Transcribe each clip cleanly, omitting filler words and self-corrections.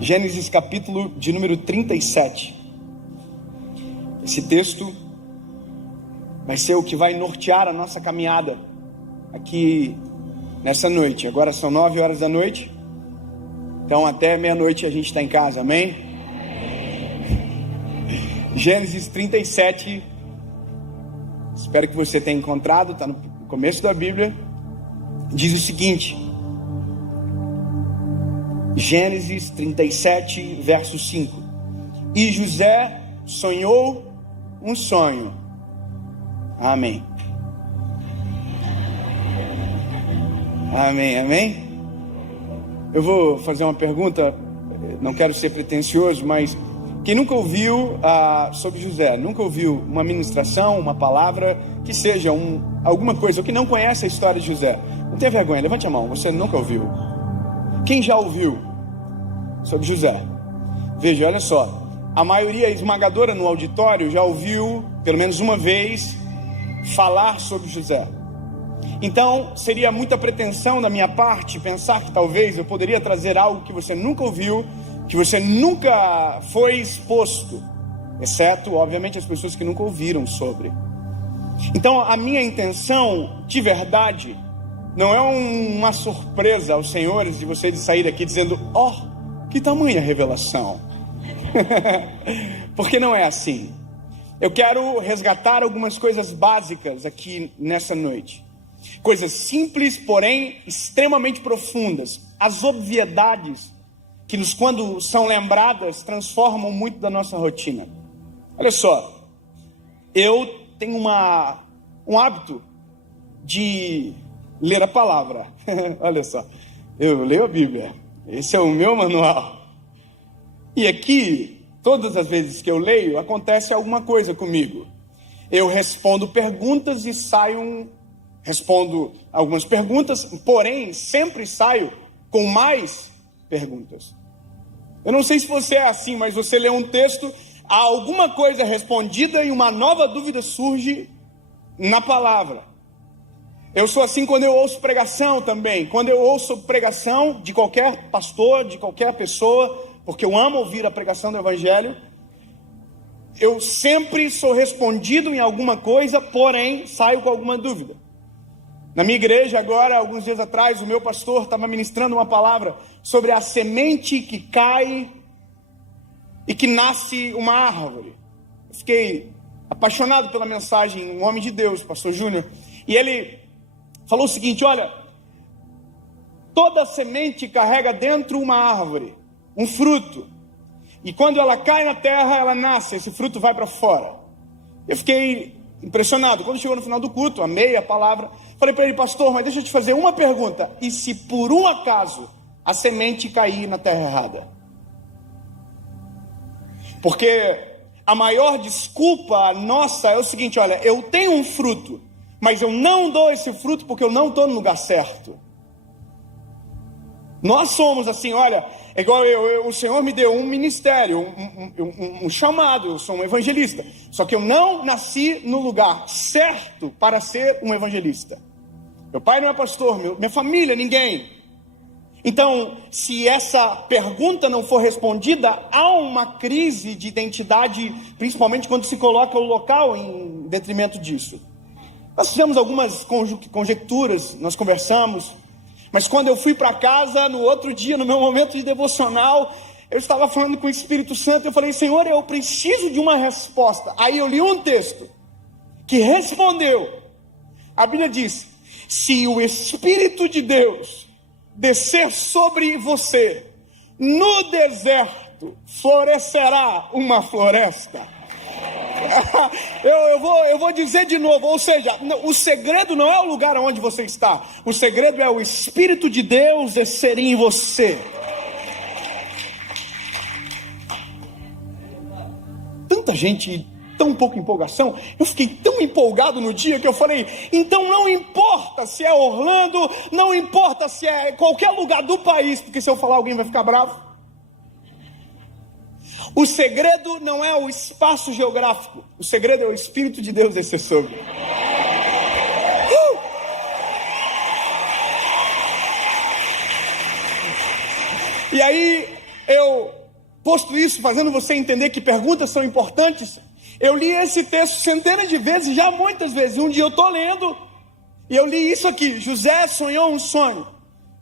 Gênesis capítulo de número 37. Esse texto vai ser o que vai nortear a nossa caminhada aqui nessa noite. Agora são 9 horas da noite, então até meia-noite a gente está em casa, amém? Gênesis 37, espero que você tenha encontrado, está no começo da Bíblia. Diz o seguinte: Gênesis 37, verso 5. E José sonhou um sonho. Amém. Amém, amém. Eu vou fazer uma pergunta, não quero ser pretensioso, mas quem nunca ouviu sobre José, nunca ouviu uma ministração, uma palavra, que seja alguma coisa, ou que não conhece a história de José? Não tenha vergonha, levante a mão, você nunca ouviu. Quem já ouviu sobre José? Veja, olha só, a maioria esmagadora no auditório já ouviu, pelo menos uma vez, falar sobre José. Então, seria muita pretensão da minha parte pensar que talvez eu poderia trazer algo que você nunca ouviu, que você nunca foi exposto, exceto, obviamente, as pessoas que nunca ouviram sobre. Então, a minha intenção, de verdade, não é uma surpresa aos senhores de você de sair daqui dizendo: que tamanha revelação. Porque não é assim. Eu quero resgatar algumas coisas básicas aqui nessa noite. Coisas simples, porém extremamente profundas. As obviedades que quando são lembradas, transformam muito da nossa rotina. Olha só, eu tenho um hábito de ler a palavra. Olha só, eu leio a Bíblia. Esse é o meu manual. E aqui, todas as vezes que eu leio, acontece alguma coisa comigo. Eu respondo perguntas e respondo algumas perguntas, porém, sempre saio com mais perguntas. Eu não sei se você é assim, mas você lê um texto, alguma coisa é respondida e uma nova dúvida surge na palavra. Eu sou assim quando eu ouço pregação também. Quando eu ouço pregação de qualquer pastor, de qualquer pessoa, porque eu amo ouvir a pregação do Evangelho, eu sempre sou respondido em alguma coisa, porém saio com alguma dúvida. Na minha igreja agora, alguns dias atrás, o meu pastor estava ministrando uma palavra sobre a semente que cai e que nasce uma árvore. Eu fiquei apaixonado pela mensagem, um homem de Deus, pastor Júnior, e ele falou o seguinte: olha, toda semente carrega dentro uma árvore, um fruto, e quando ela cai na terra, ela nasce, esse fruto vai para fora. Eu fiquei impressionado. Quando chegou no final do culto, amei a palavra, falei para ele: pastor, mas deixa eu te fazer uma pergunta, e se por um acaso a semente cair na terra errada? Porque a maior desculpa nossa é o seguinte: olha, eu tenho um fruto, mas eu não dou esse fruto porque eu não estou no lugar certo. Nós somos assim, olha, é igual o Senhor me deu um ministério, um chamado, eu sou um evangelista, só que eu não nasci no lugar certo para ser um evangelista. Meu pai não é pastor, minha família, ninguém. Então, se essa pergunta não for respondida, há uma crise de identidade, principalmente quando se coloca o local em detrimento disso. Nós fizemos algumas conjecturas, nós conversamos, mas quando eu fui para casa, no outro dia, no meu momento de devocional, eu estava falando com o Espírito Santo, eu falei: Senhor, eu preciso de uma resposta. Aí eu li um texto que respondeu. A Bíblia diz: se o Espírito de Deus descer sobre você, no deserto florescerá uma floresta. Eu vou dizer de novo, ou seja, o segredo não é o lugar onde você está, o segredo é o Espírito de Deus descer em você. Tanta gente, tão pouca empolgação. Eu fiquei tão empolgado no dia que eu falei: então não importa se é Orlando, não importa se é qualquer lugar do país, porque se eu falar alguém vai ficar bravo. O segredo não é o espaço geográfico, o segredo é o Espírito de Deus descer sobre. E aí eu, posto isso, fazendo você entender que perguntas são importantes, eu li esse texto centenas de vezes, já muitas vezes. Um dia eu estou lendo, e eu li isso aqui: José sonhou um sonho.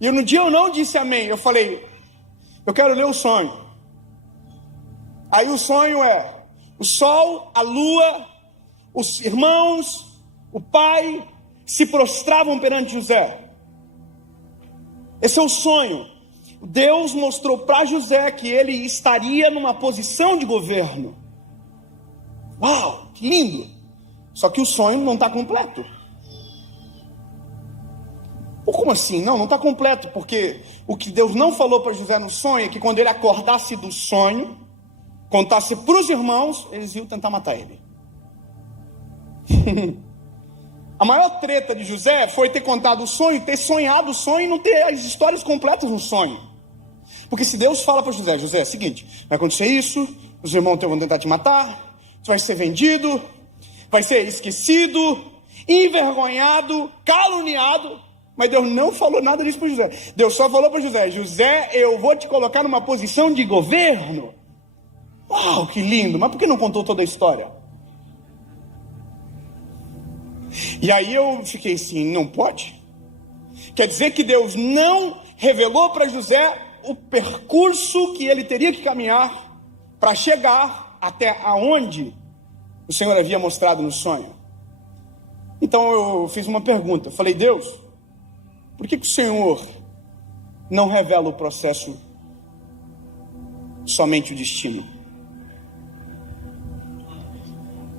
E no dia eu não disse amém, eu falei, eu quero ler o sonho. Aí o sonho é: o sol, a lua, os irmãos, o pai se prostravam perante José. Esse é o sonho. Deus mostrou para José que ele estaria numa posição de governo. Uau, que lindo! Só que o sonho não está completo. Ou como assim? Não está completo, porque o que Deus não falou para José no sonho é que quando ele acordasse do sonho, contasse para os irmãos, eles iam tentar matar ele. A maior treta de José foi ter contado o sonho, ter sonhado o sonho e não ter as histórias completas no sonho. Porque se Deus fala para José, José, é o seguinte, vai acontecer isso, os irmãos vão tentar te matar, você vai ser vendido, vai ser esquecido, envergonhado, caluniado. Mas Deus não falou nada disso para José. Deus só falou para José, José, eu vou te colocar numa posição de governo. Uau, que lindo, mas por que não contou toda a história? E aí eu fiquei assim, não pode? Quer dizer que Deus não revelou para José o percurso que ele teria que caminhar para chegar até aonde o Senhor havia mostrado no sonho. Então eu fiz uma pergunta, falei, Deus, por que o Senhor não revela o processo, somente o destino?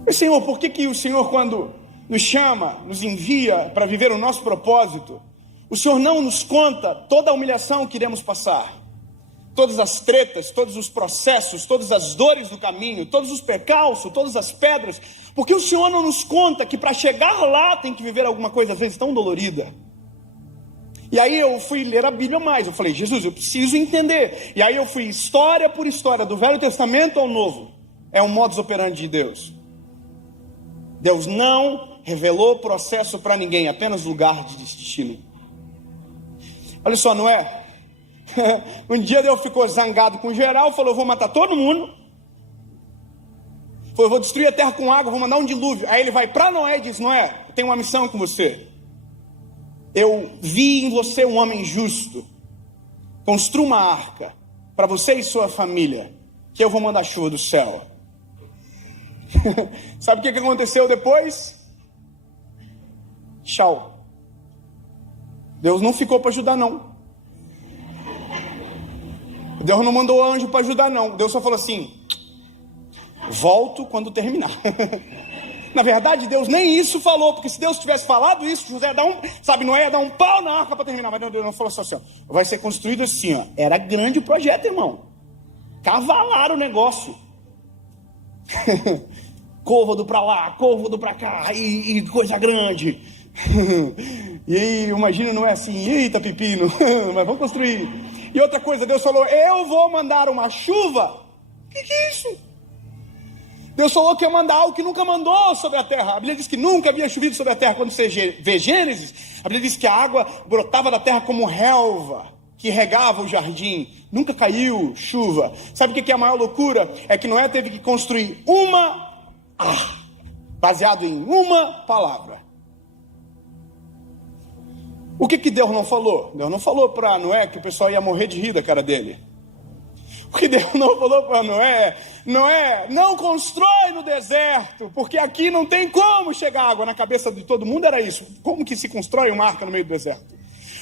E, Senhor, por que o Senhor, quando nos chama, nos envia para viver o nosso propósito, o Senhor não nos conta toda a humilhação que iremos passar, todas as tretas, todos os processos, todas as dores do caminho, todos os percalços, todas as pedras? Porque o Senhor não nos conta que para chegar lá tem que viver alguma coisa às vezes tão dolorida? E aí eu fui ler a Bíblia mais, eu falei, Jesus, eu preciso entender. E aí eu fui história por história, do Velho Testamento ao Novo. É um modus operandi de Deus. Deus não revelou processo para ninguém, apenas lugar de destino. Olha só, não é? Um dia Deus ficou zangado com geral, falou, vou matar todo mundo. Falou, vou destruir a terra com água, vou mandar um dilúvio. Aí ele vai para Noé e diz, Noé, eu tenho uma missão com você. Eu vi em você um homem justo. Construa uma arca para você e sua família, que eu vou mandar chuva do céu. Sabe o que aconteceu depois? Tchau. Deus não ficou para ajudar, não. Deus não mandou anjo para ajudar, não. Deus só falou assim, volto quando terminar. Na verdade, Deus nem isso falou, porque se Deus tivesse falado isso, José Noé ia dar um pau na arca para terminar. Mas Deus não falou assim, ó, vai ser construído assim, ó. Era grande o projeto, irmão. Cavalaram o negócio. Côvado para lá, côvado para cá, e coisa grande. E aí, imagina, não é assim, eita pepino, mas vamos construir. E outra coisa, Deus falou, eu vou mandar uma chuva. O que é isso? Deus falou que ia mandar algo que nunca mandou sobre a terra. A Bíblia diz que nunca havia chovido sobre a terra. Quando você vê Gênesis, a Bíblia diz que a água brotava da terra como relva, que regava o jardim. Nunca caiu chuva. Sabe o que é a maior loucura? É que Noé teve que construir baseado em uma palavra. O que Deus não falou? Deus não falou para Noé que o pessoal ia morrer de rir da cara dele. O que Deus não falou para Noé, não constrói no deserto, porque aqui não tem como chegar água. Na cabeça de todo mundo era isso. Como que se constrói uma arca no meio do deserto?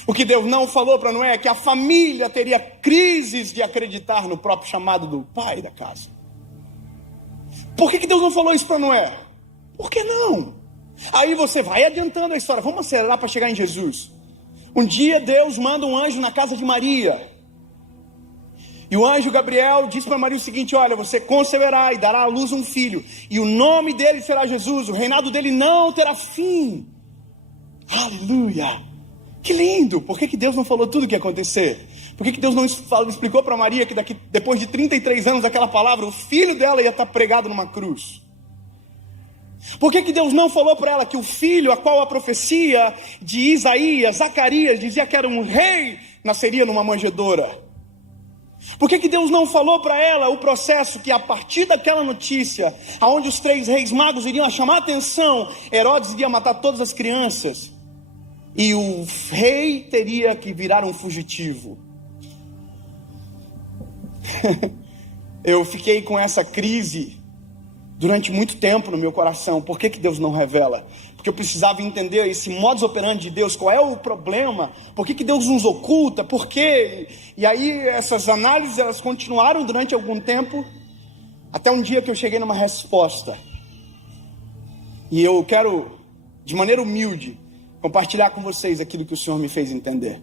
O que Deus não falou para Noé é que a família teria crises de acreditar no próprio chamado do pai da casa. Por que Deus não falou isso para Noé? Por que não? Aí você vai adiantando a história, vamos acelerar para chegar em Jesus. Um dia Deus manda um anjo na casa de Maria. E o anjo Gabriel diz para Maria o seguinte, olha, você conceberá e dará à luz um filho, e o nome dele será Jesus, o reinado dele não terá fim. Aleluia! Que lindo! Por que Deus não falou tudo o que ia acontecer? Por que Deus não explicou para Maria que depois de 33 anos aquela palavra, o filho dela ia estar pregado numa cruz? Por que Deus não falou para ela que o filho a qual a profecia de Isaías, Zacarias, dizia que era um rei, nasceria numa manjedoura? Por que Deus não falou para ela o processo que a partir daquela notícia, aonde os 3 reis magos iriam chamar a atenção, Herodes iria matar todas as crianças e o rei teria que virar um fugitivo? Eu fiquei com essa crise durante muito tempo no meu coração. Por que Deus não revela? Porque eu precisava entender esse modus operandi de Deus. Qual é o problema? Por que Deus nos oculta? Por quê? E aí essas análises, elas continuaram durante algum tempo, até um dia que eu cheguei numa resposta. E eu quero, de maneira humilde, compartilhar com vocês aquilo que o Senhor me fez entender.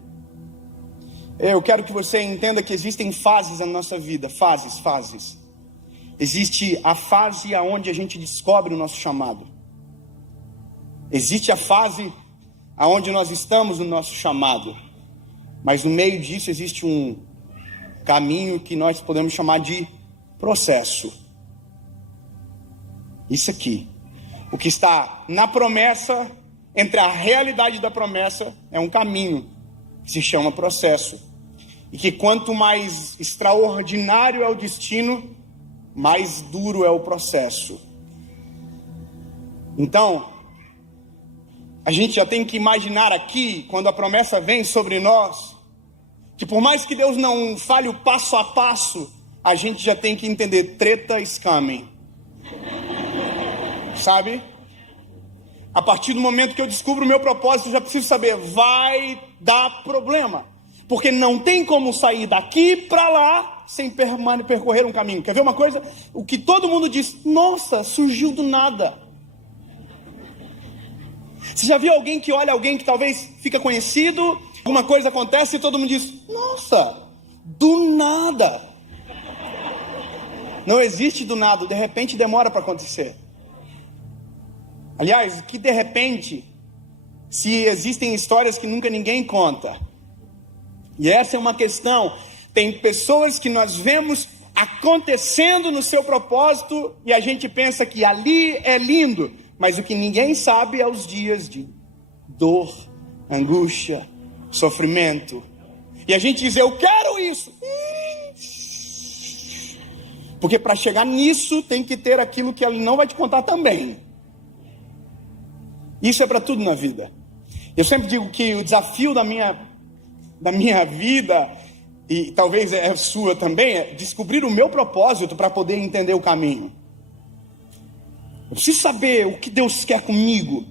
Eu quero que você entenda que existem fases na nossa vida. Fases. Existe a fase onde a gente descobre o nosso chamado. Existe a fase onde nós estamos no nosso chamado. Mas no meio disso existe um caminho que nós podemos chamar de processo. Isso aqui. O que está na promessa, entre a realidade da promessa, é um caminho que se chama processo. E que quanto mais extraordinário é o destino, mais duro é o processo. Então, a gente já tem que imaginar aqui, quando a promessa vem sobre nós, que por mais que Deus não fale o passo a passo, a gente já tem que entender: treta is coming. Sabe? A partir do momento que eu descubro o meu propósito, eu já preciso saber: vai dar problema. Porque não tem como sair daqui para lá sem percorrer um caminho. Quer ver uma coisa? O que todo mundo diz: nossa, surgiu do nada. Você já viu alguém que olha alguém que talvez fica conhecido, alguma coisa acontece e todo mundo diz: nossa, do nada. Não existe do nada, de repente demora para acontecer. Aliás, que de repente, se existem histórias que nunca ninguém conta. E essa é uma questão. Tem pessoas que nós vemos acontecendo no seu propósito e a gente pensa que ali é lindo, mas o que ninguém sabe é os dias de dor, angústia, sofrimento. E a gente diz: eu quero isso. Porque para chegar nisso tem que ter aquilo que ele não vai te contar também. Isso é para tudo na vida. Eu sempre digo que o desafio da minha vida, e talvez é a sua também, é descobrir o meu propósito para poder entender o caminho. Eu preciso saber o que Deus quer comigo.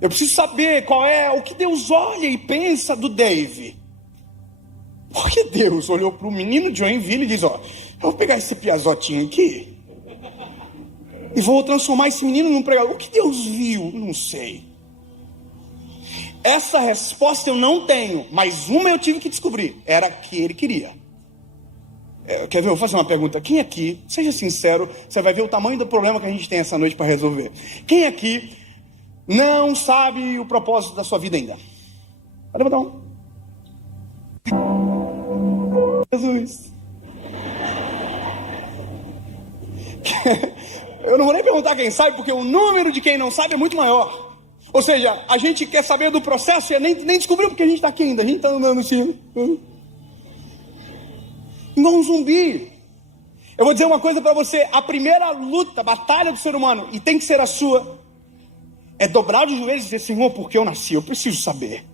Eu preciso saber qual é o que Deus olha e pensa do Dave. Porque Deus olhou para o menino de Joinville e diz: ó, eu vou pegar esse piazotinho aqui e vou transformar esse menino num pregador. O que Deus viu? Não sei. Essa resposta eu não tenho, mas uma eu tive que descobrir. Era a que ele queria. Quer ver? Eu vou fazer uma pergunta. Quem aqui, seja sincero, você vai ver o tamanho do problema que a gente tem essa noite para resolver. Quem aqui não sabe o propósito da sua vida ainda? Pode botar um. Jesus. Eu não vou nem perguntar quem sabe, porque o número de quem não sabe é muito maior. Ou seja, a gente quer saber do processo e nem descobriu porque a gente está aqui ainda. A gente está andando assim, igual um zumbi. Eu vou dizer uma coisa para você: a primeira luta, batalha do ser humano, e tem que ser a sua, é dobrar os joelhos e dizer: Senhor, por que eu nasci? Eu preciso saber.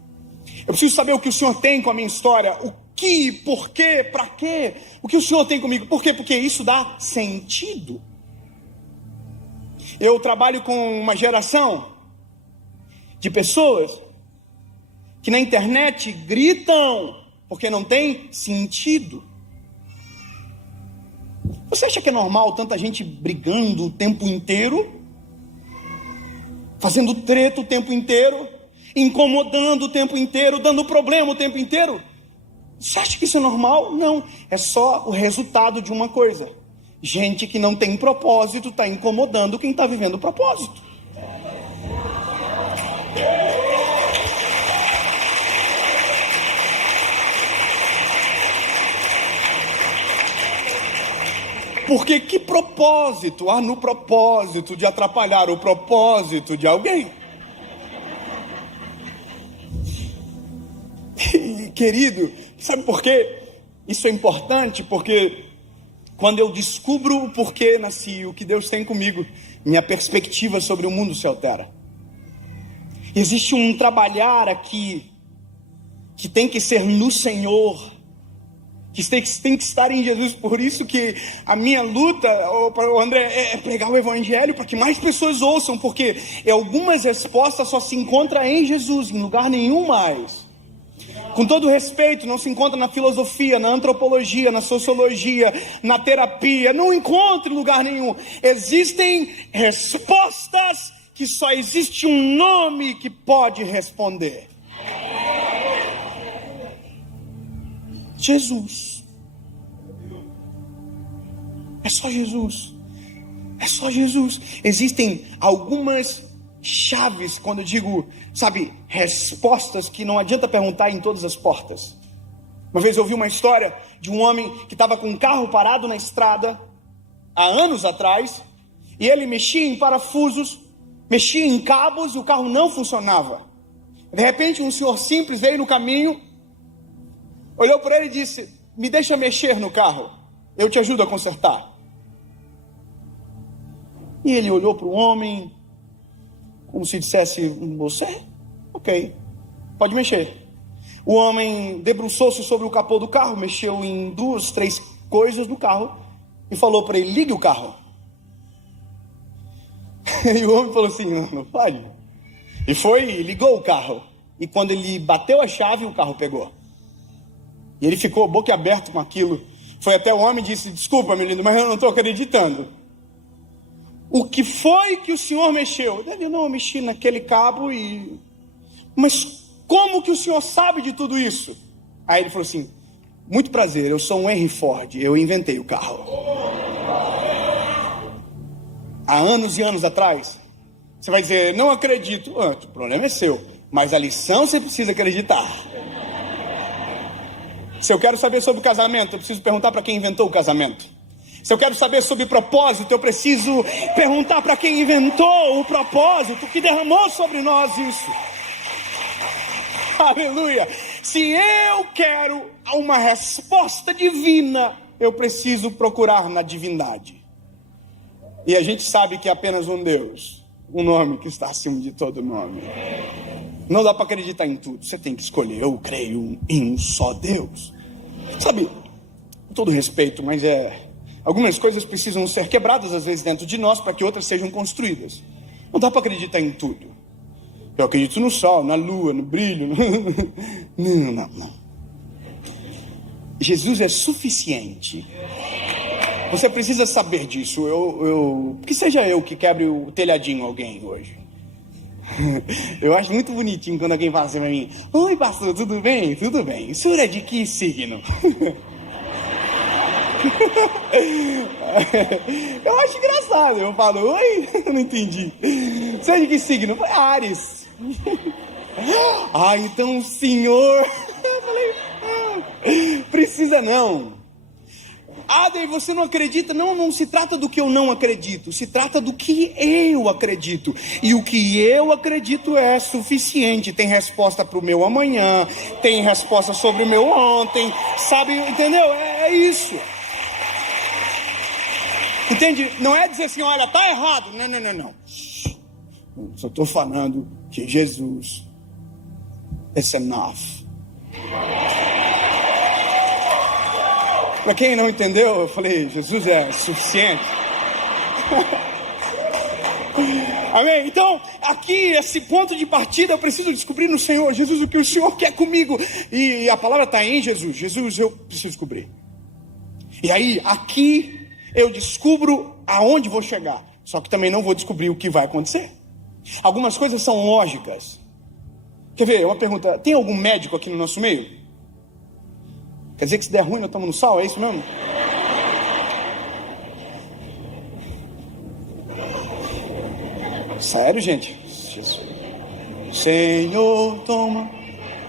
Eu preciso saber o que o Senhor tem com a minha história. O que, por quê, para quê? O que o Senhor tem comigo? Por quê? Porque isso dá sentido. Eu trabalho com uma geração de pessoas que na internet gritam porque não tem sentido. Você acha que é normal tanta gente brigando o tempo inteiro? Fazendo treta o tempo inteiro? Incomodando o tempo inteiro? Dando problema o tempo inteiro? Você acha que isso é normal? Não, é só o resultado de uma coisa: gente que não tem propósito está incomodando quem está vivendo o propósito. Porque que propósito há no propósito de atrapalhar o propósito de alguém? Querido, sabe por quê? Isso é importante porque quando eu descubro o porquê nasci, o que Deus tem comigo, minha perspectiva sobre o mundo se altera. Existe um trabalhar aqui que tem que ser no Senhor, que tem que estar em Jesus. Por isso que a minha luta, André, é pregar o Evangelho para que mais pessoas ouçam, porque algumas respostas só se encontram em Jesus, em lugar nenhum mais. Com todo respeito, não se encontra na filosofia, na antropologia, na sociologia, na terapia, não encontra em lugar nenhum. Existem respostas que só existe um nome que pode responder. Jesus. É só Jesus. É só Jesus. Existem algumas chaves, quando eu digo, sabe, respostas que não adianta perguntar em todas as portas. Uma vez eu ouvi uma história de um homem que estava com um carro parado na estrada há anos atrás, e ele mexia em parafusos, mexia em cabos e o carro não funcionava. De repente um senhor simples veio no caminho, olhou para ele e disse: me deixa mexer no carro, eu te ajudo a consertar. E ele olhou para o homem como se dissesse: você? Ok, pode mexer. O homem debruçou-se sobre o capô do carro, mexeu em 2, 3 coisas no carro e falou para ele: ligue o carro. E o homem falou assim: não pode. E foi e ligou o carro. E quando ele bateu a chave, o carro pegou. E ele ficou boquiaberto com aquilo. Foi até o homem e disse: desculpa, meu lindo, mas eu não estou acreditando. O que foi que o senhor mexeu? Ele: não, eu mexi naquele cabo e... Mas como que o senhor sabe de tudo isso? Aí ele falou assim: muito prazer, eu sou um Henry Ford, eu inventei o carro. Há anos e anos atrás. Você vai dizer: não acredito. O problema é seu, mas a lição você precisa acreditar. Se eu quero saber sobre o casamento, eu preciso perguntar para quem inventou o casamento. Se eu quero saber sobre propósito, eu preciso perguntar para quem inventou o propósito, que derramou sobre nós isso. Aleluia! Se eu quero uma resposta divina, eu preciso procurar na divindade. E a gente sabe que é apenas um Deus, um nome que está acima de todo nome. Não dá para acreditar em tudo, você tem que escolher. Eu creio em um só Deus. Sabe, com todo respeito, mas algumas coisas precisam ser quebradas às vezes dentro de nós para que outras sejam construídas. Não dá para acreditar em tudo. Eu acredito no sol, na lua, no brilho. Não. Jesus é suficiente. Você precisa saber disso. Que seja eu que quebre o telhadinho alguém hoje. Eu acho muito bonitinho quando alguém fala assim pra mim: oi, pastor, tudo bem? Tudo bem. O senhor é de que signo? Eu acho engraçado. Eu falo: oi? Eu não entendi. Você é de que signo? Foi Áries. Então o senhor... Eu falei: precisa não. Daí você não acredita? Não se trata do que eu não acredito, se trata do que eu acredito. E o que eu acredito é suficiente. Tem resposta para o meu amanhã, tem resposta sobre o meu ontem, sabe, entendeu? É isso. Entende? Não é dizer assim: olha, tá errado. Não. Só estou falando que Jesus is enough. Para quem não entendeu, eu falei: Jesus é suficiente. Amém? Então, aqui, esse ponto de partida, eu preciso descobrir no Senhor. Jesus, o que o Senhor quer comigo? E a palavra está em Jesus. Jesus, eu preciso descobrir. E aí, aqui, eu descubro aonde vou chegar. Só que também não vou descobrir o que vai acontecer. Algumas coisas são lógicas. Quer ver? Uma pergunta: tem algum médico aqui no nosso meio? Quer dizer que se der ruim nós estamos no sal, é isso mesmo? Sério, gente? Jesus. Senhor, toma.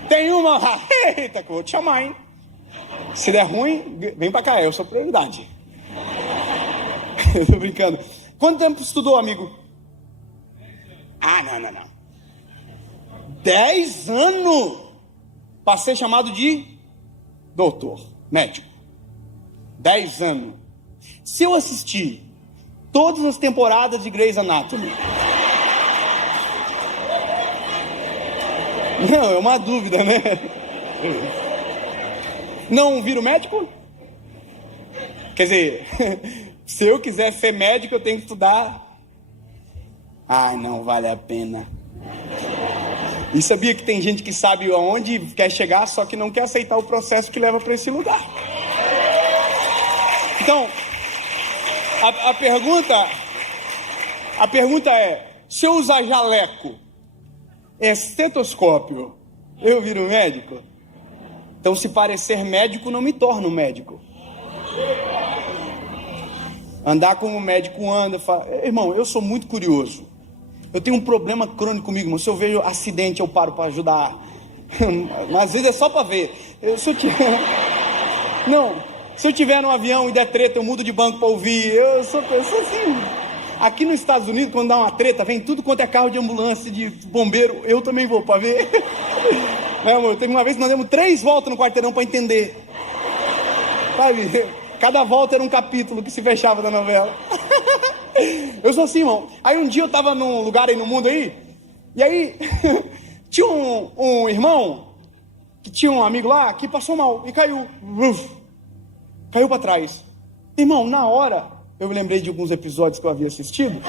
Tem uma. Eita, que eu vou te chamar, hein? Se der ruim, vem pra cá, eu sou prioridade. Eu tô brincando. Quanto tempo estudou, amigo? Não. 10 anos para ser chamado de doutor, médico. 10 anos. Se eu assistir todas as temporadas de Grey's Anatomy... Não, é uma dúvida, né? Não viro médico? Quer dizer, se eu quiser ser médico, eu tenho que estudar. Ai, não vale a pena. E sabia que tem gente que sabe aonde quer chegar, só que não quer aceitar o processo que leva para esse lugar. Então, a pergunta é, se eu usar jaleco, estetoscópio, eu viro médico? Então, se parecer médico, não me torno médico. Andar como o médico anda, irmão, eu sou muito curioso. Eu tenho um problema crônico comigo, mas se eu vejo acidente, eu paro para ajudar. Mas às vezes é só para ver. Se eu tiver num avião e der treta, eu mudo de banco para ouvir. Eu sou assim. Aqui nos Estados Unidos, quando dá uma treta, vem tudo quanto é carro de ambulância, de bombeiro, eu também vou para ver. Não, amor, teve uma vez que nós demos 3 voltas no quarteirão para entender. Sabe? Cada volta era um capítulo que se fechava da novela. Eu sou assim, irmão. Aí um dia eu tava num lugar aí no mundo aí, e aí tinha um irmão que tinha um amigo lá que passou mal e caiu. Caiu para trás. Irmão, na hora eu me lembrei de alguns episódios que eu havia assistido.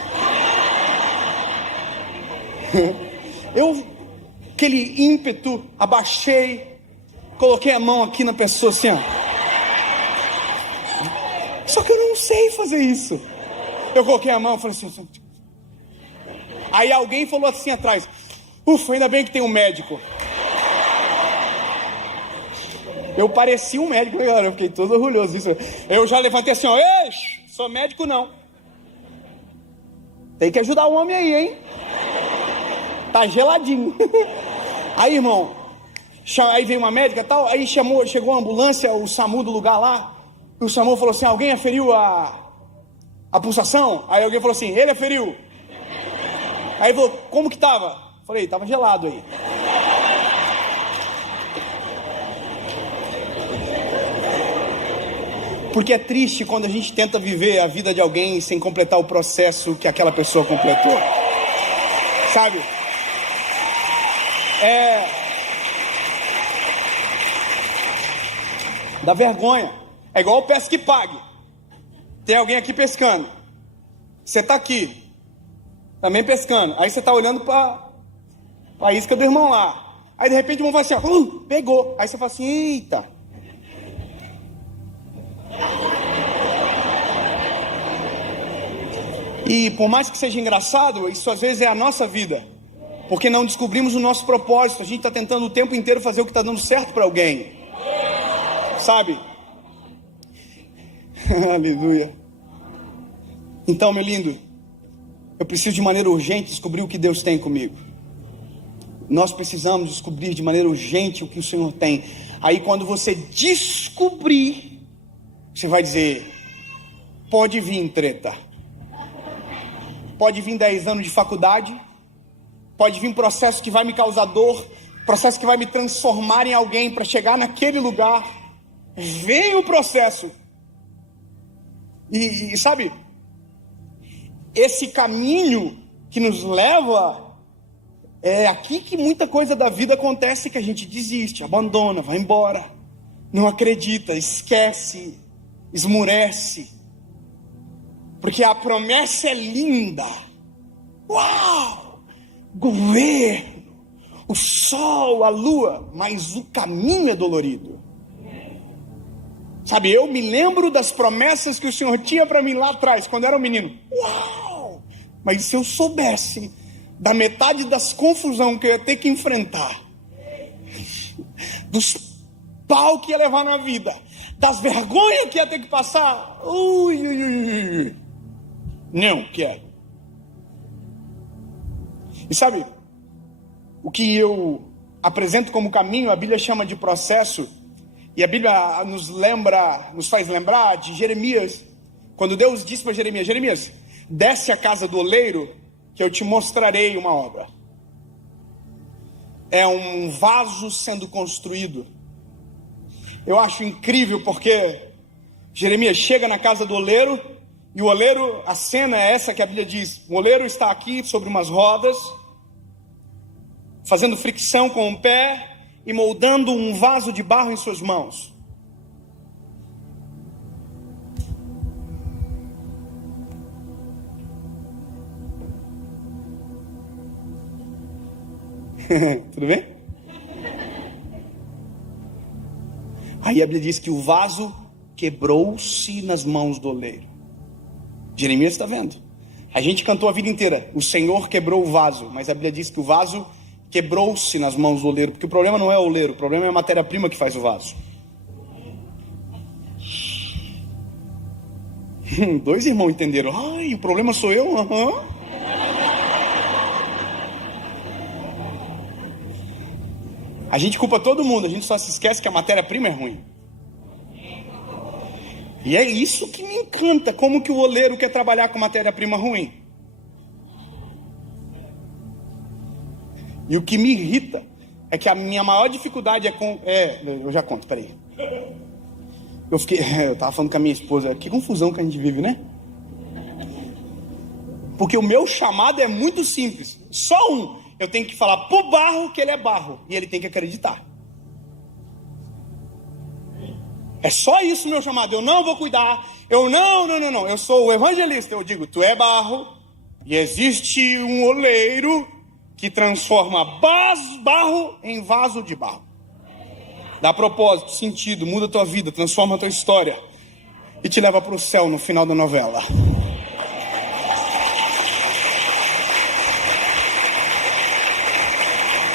Aquele ímpeto, abaixei, coloquei a mão aqui na pessoa assim, ó. Só que eu não sei fazer isso. Eu coloquei a mão e falei assim. Aí alguém falou assim atrás, ufa, ainda bem que tem um médico. Eu parecia um médico, galera, eu fiquei todo orgulhoso disso. Eu já levantei assim, ó, ei, sou médico não. Tem que ajudar o homem aí, hein? Tá geladinho. Aí, irmão, aí veio uma médica e tal, aí chegou a ambulância, o SAMU do lugar lá, e o SAMU falou assim, alguém aferiu a pulsação? Aí alguém falou assim, ele aferiu. Aí falou, como que tava? Falei, tava gelado aí. Porque é triste quando a gente tenta viver a vida de alguém sem completar o processo que aquela pessoa completou. Sabe? Dá vergonha. É igual o pesca e pague. Tem alguém aqui pescando. Você tá aqui. Também pescando. Aí você tá olhando para a isca do irmão lá. Aí de repente o irmão fala assim, ó, pegou. Aí você fala assim, eita. E por mais que seja engraçado, isso às vezes é a nossa vida. Porque não descobrimos o nosso propósito. A gente está tentando o tempo inteiro fazer o que está dando certo para alguém. Sabe? Aleluia. Então, meu lindo, eu preciso de maneira urgente descobrir o que Deus tem comigo. Nós precisamos descobrir de maneira urgente o que o Senhor tem. Aí quando você descobrir, você vai dizer, pode vir treta. Pode vir 10 anos de faculdade, pode vir processo que vai me causar dor, processo que vai me transformar em alguém para chegar naquele lugar. Vem o processo. E sabe, esse caminho que nos leva, é aqui que muita coisa da vida acontece, que a gente desiste, abandona, vai embora, não acredita, esquece, esmurece. Porque a promessa é linda. Uau! Governo, o sol, a lua, mas o caminho é dolorido. Sabe, eu me lembro das promessas que o Senhor tinha para mim lá atrás, quando eu era um menino. Uau! Mas se eu soubesse da metade das confusões que eu ia ter que enfrentar, dos pau que ia levar na vida, das vergonhas que ia ter que passar, não quero. E sabe, o que eu apresento como caminho, a Bíblia chama de processo, e a Bíblia nos faz lembrar de Jeremias, quando Deus disse para Jeremias, Jeremias, desce a casa do oleiro, que eu te mostrarei uma obra. É um vaso sendo construído. Eu acho incrível porque Jeremias chega na casa do oleiro, e o oleiro, a cena é essa que a Bíblia diz: o oleiro está aqui sobre umas rodas, fazendo fricção com o pé e moldando um vaso de barro em suas mãos. Tudo bem? Aí a Bíblia diz que o vaso quebrou-se nas mãos do oleiro. Jeremias está vendo. A gente cantou a vida inteira: o Senhor quebrou o vaso. Mas a Bíblia diz que o vaso quebrou-se nas mãos do oleiro. Porque o problema não é o oleiro, o problema é a matéria-prima que faz o vaso. Dois irmãos entenderam. Ai, o problema sou eu? Aham. A gente culpa todo mundo, a gente só se esquece que a matéria-prima é ruim. E é isso que me encanta, como que o oleiro quer trabalhar com matéria-prima ruim. E o que me irrita é que a minha maior dificuldade eu já conto, peraí. Eu tava falando com a minha esposa, que confusão que a gente vive, né? Porque o meu chamado é muito simples, só um. Eu tenho que falar pro barro que ele é barro, e ele tem que acreditar. É só isso o meu chamado. Eu não vou cuidar. Não. Eu sou o evangelista. Eu digo: tu é barro, e existe um oleiro que transforma barro em vaso de barro. Dá propósito, sentido, muda a tua vida, transforma a tua história e te leva para o céu no final da novela.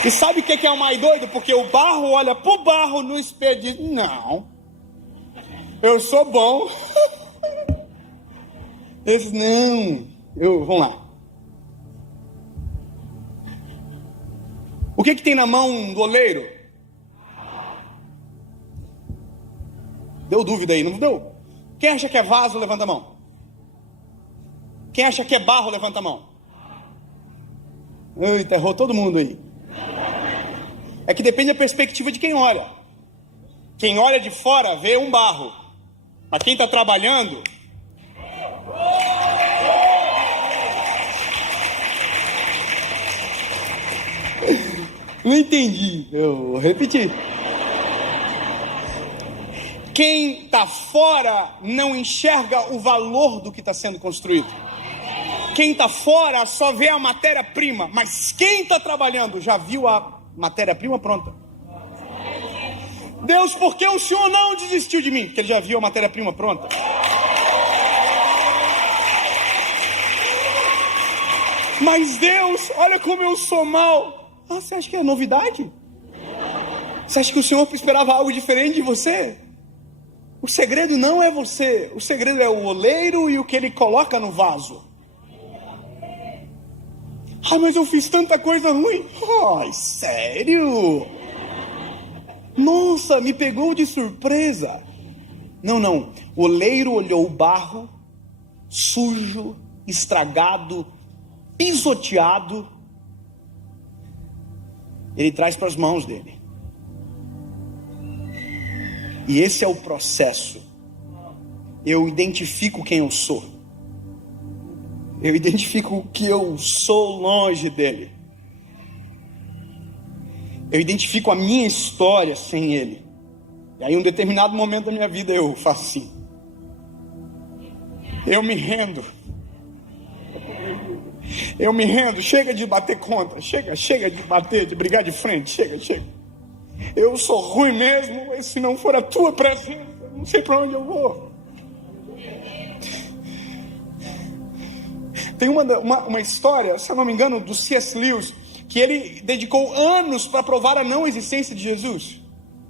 E sabe o que é o mais doido? Porque o barro olha pro barro no espelho e diz: não, eu sou bom. Ele diz: não, vamos lá. O que tem na mão do oleiro? Deu dúvida aí, não deu? Quem acha que é vaso, levanta a mão. Quem acha que é barro, levanta a mão. Eita, errou todo mundo aí. É que depende da perspectiva de quem olha. Quem olha de fora vê um barro. Mas quem está trabalhando... Não entendi. Eu vou repetir. Quem está fora não enxerga o valor do que está sendo construído. Quem está fora só vê a matéria-prima. Mas quem está trabalhando já viu a matéria-prima pronta. Deus, por que o Senhor não desistiu de mim? Porque ele já viu a matéria-prima pronta. Mas Deus, olha como eu sou mal. Ah, você acha que é novidade? Você acha que o Senhor esperava algo diferente de você? O segredo não é você. O segredo é o oleiro e o que ele coloca no vaso. Ah, mas eu fiz tanta coisa ruim. Ai, sério? Nossa, me pegou de surpresa. Não. O oleiro olhou o barro sujo, estragado, pisoteado. Ele traz para as mãos dele. E esse é o processo. Eu identifico quem eu sou. Eu identifico que eu sou longe dele. Eu identifico a minha história sem ele. E aí, em um determinado momento da minha vida, eu faço assim. Eu me rendo. Eu me rendo. Chega de bater contra. Chega de bater, de brigar de frente. Chega. Eu sou ruim mesmo. E se não for a tua presença, não sei para onde eu vou. Tem uma história, se eu não me engano, do C.S. Lewis, que ele dedicou anos para provar a não existência de Jesus,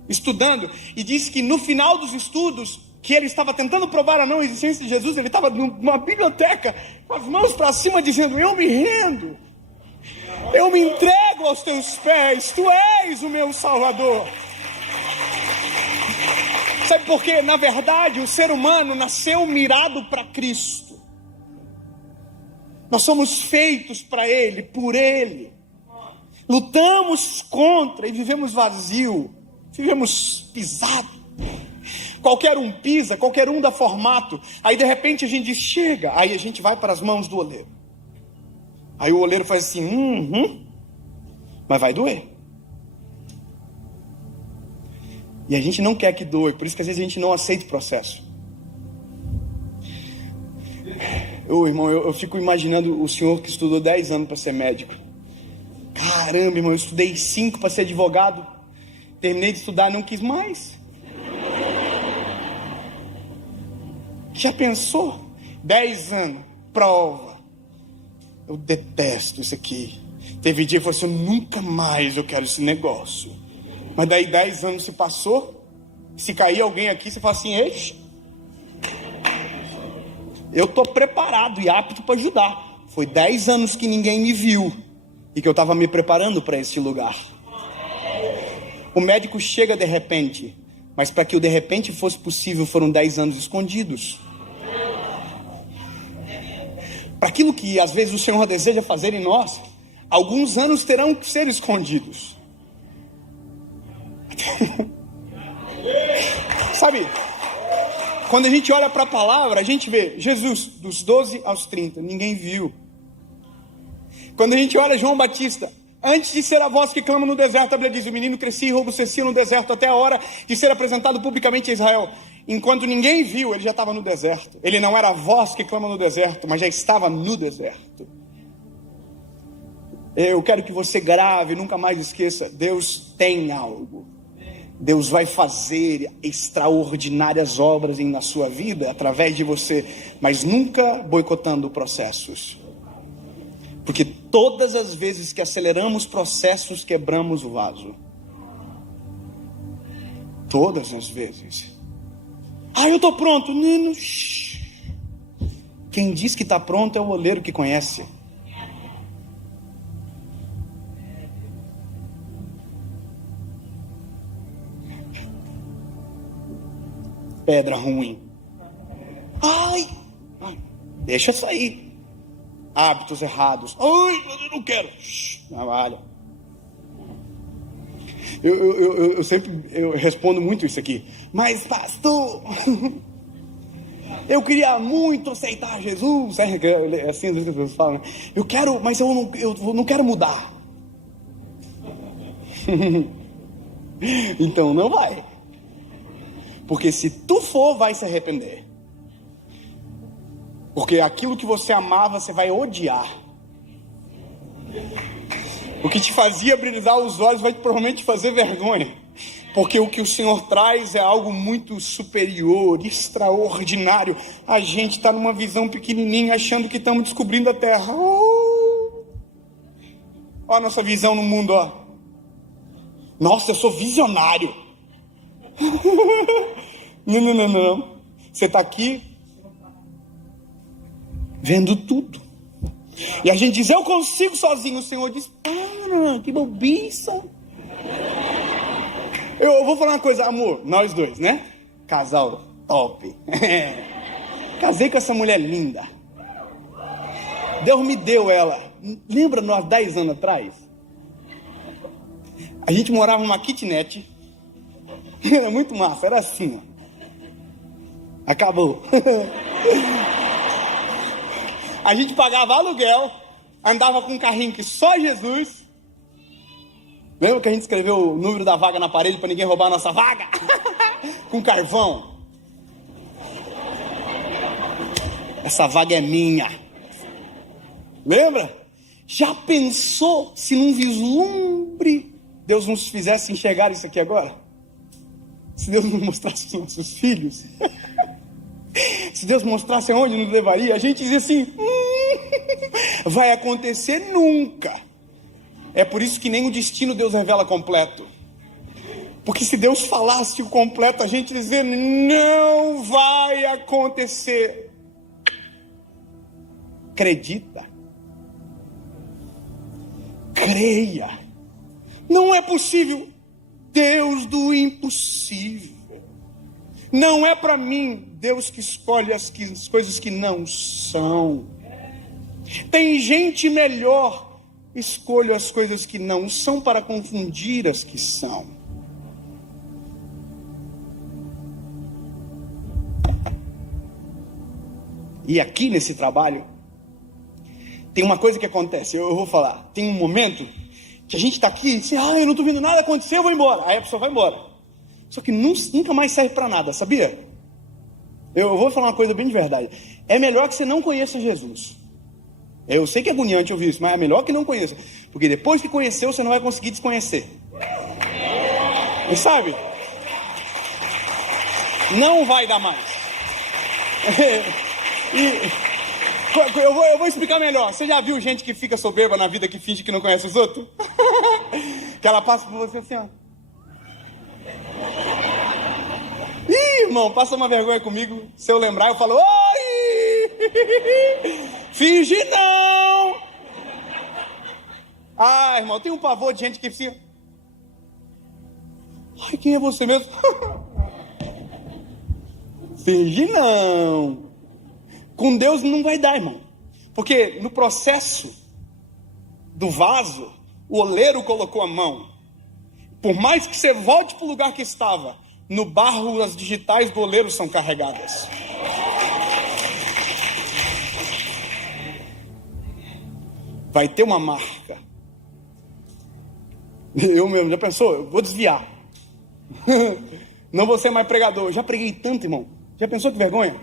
estudando, e disse que no final dos estudos, que ele estava tentando provar a não existência de Jesus, ele estava numa biblioteca, com as mãos para cima, dizendo: eu me rendo, eu me entrego aos teus pés, tu és o meu Salvador. Sabe por quê? Na verdade, o ser humano nasceu mirado para Cristo. Nós somos feitos para Ele, por Ele. Lutamos contra e vivemos vazio, vivemos pisado. Qualquer um pisa, qualquer um dá formato. Aí de repente a gente diz, chega. Aí a gente vai para as mãos do oleiro. Aí o oleiro faz assim, mas vai doer. E a gente não quer que doe, por isso que às vezes a gente não aceita o processo. Irmão, eu fico imaginando o senhor que estudou 10 anos para ser médico. Caramba, irmão, eu estudei 5 para ser advogado. Terminei de estudar e não quis mais. Já pensou? 10 anos, prova. Eu detesto isso aqui. Teve dia que eu falei assim, nunca mais eu quero esse negócio. Mas daí 10 anos se passou. Se cair alguém aqui, você fala assim, eixe, eu estou preparado e apto para ajudar. Foi 10 anos que ninguém me viu e que eu estava me preparando para esse lugar. O médico chega de repente, mas para que o de repente fosse possível, foram 10 anos escondidos. Para aquilo que às vezes o Senhor deseja fazer em nós, alguns anos terão que ser escondidos. Sabe, quando a gente olha para a palavra, a gente vê Jesus dos 12 aos 30, ninguém viu. Quando a gente olha João Batista, antes de ser a voz que clama no deserto, a Bíblia diz, o menino crescia e robustecia no deserto até a hora de ser apresentado publicamente a Israel. Enquanto ninguém viu, ele já estava no deserto. Ele não era a voz que clama no deserto, mas já estava no deserto. Eu quero que você grave, nunca mais esqueça, Deus tem algo. Deus vai fazer extraordinárias obras na sua vida, através de você, mas nunca boicotando processos. Porque todas as vezes que aceleramos processos, quebramos o vaso. Todas as vezes. Eu estou pronto. Nino. Quem diz que está pronto é o oleiro que conhece. Pedra ruim. Deixa sair. Hábitos errados. Eu não quero. Trabalha. Eu sempre respondo muito isso aqui. Mas pastor, eu queria muito aceitar Jesus. É assim as pessoas falam, né? Eu quero, mas eu não quero mudar. Então não vai. Porque se tu for, vai se arrepender. Porque aquilo que você amava, você vai odiar. O que te fazia brilhar os olhos vai provavelmente te fazer vergonha. Porque o que o Senhor traz é algo muito superior, extraordinário. A gente está numa visão pequenininha, achando que estamos descobrindo a Terra. Ó a nossa visão no mundo, ó. Nossa, eu sou visionário. Não. Você está aqui vendo tudo. E a gente diz, eu consigo sozinho. O Senhor diz, que bobiça. Eu vou falar uma coisa, amor, nós dois, né? Casal top. Casei com essa mulher linda. Deus me deu ela. Lembra nós 10 anos atrás? A gente morava numa kitnet. Era muito massa, era assim, ó. Acabou. A gente pagava aluguel, andava com um carrinho que só Jesus. Lembra que a gente escreveu o número da vaga na parede para ninguém roubar a nossa vaga? Com carvão. Essa vaga é minha. Lembra? Já pensou se num vislumbre Deus nos fizesse enxergar isso aqui agora? Se Deus nos mostrasse os nossos filhos, se Deus mostrasse aonde nos levaria, a gente dizia assim, vai acontecer nunca. É por isso que nem o destino Deus revela completo. Porque se Deus falasse o completo, a gente dizia, não vai acontecer. Acredita. Creia. Não é possível. Deus do impossível. Não é para mim, Deus que escolhe as coisas que não são. Tem gente melhor, escolho as coisas que não são para confundir as que são. E aqui nesse trabalho, tem uma coisa que acontece, eu vou falar. Tem um momento que a gente está aqui, assim, eu não estou vendo nada acontecer, eu vou embora. Aí a pessoa vai embora. Só que nunca mais serve para nada, sabia? Eu vou falar uma coisa bem de verdade. É melhor que você não conheça Jesus. Eu sei que é agoniante ouvir isso, mas é melhor que não conheça. Porque depois que conheceu, você não vai conseguir desconhecer. E sabe? Não vai dar mais. Eu vou explicar melhor. Você já viu gente que fica soberba na vida que finge que não conhece os outros? Que ela passa por você assim, ó. Ih, irmão, passa uma vergonha comigo. Se eu lembrar, eu falo, oi! Finge não! Ah, irmão, tem um pavor de gente que fica... Ai, quem é você mesmo? Finge não! Com Deus não vai dar, irmão. Porque no processo do vaso, o oleiro colocou a mão. Por mais que você volte para o lugar que estava, no barro as digitais do oleiro são carregadas. Vai ter uma marca. Eu mesmo, já pensou? Eu vou desviar. Não vou ser mais pregador. Eu já preguei tanto, irmão. Já pensou que vergonha?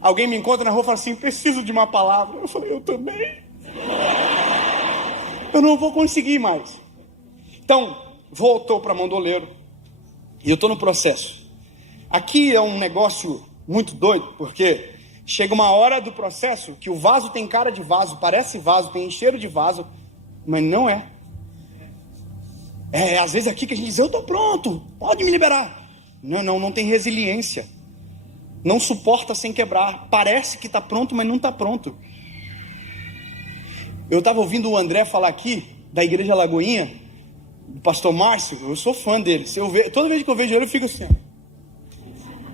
Alguém me encontra na rua e fala assim, preciso de uma palavra. Eu falei, eu também. Eu não vou conseguir mais. Então, voltou para a mão do oleiro. E eu estou no processo. Aqui é um negócio muito doido, porque chega uma hora do processo que o vaso tem cara de vaso, parece vaso, tem cheiro de vaso, mas não é. É às vezes aqui que a gente diz, eu estou pronto, pode me liberar. Não tem resiliência. Não suporta sem quebrar. Parece que está pronto, mas não está pronto. Eu estava ouvindo o André falar aqui, da Igreja Lagoinha, do pastor Márcio, eu sou fã dele. Toda vez que eu vejo ele, eu fico assim, ó.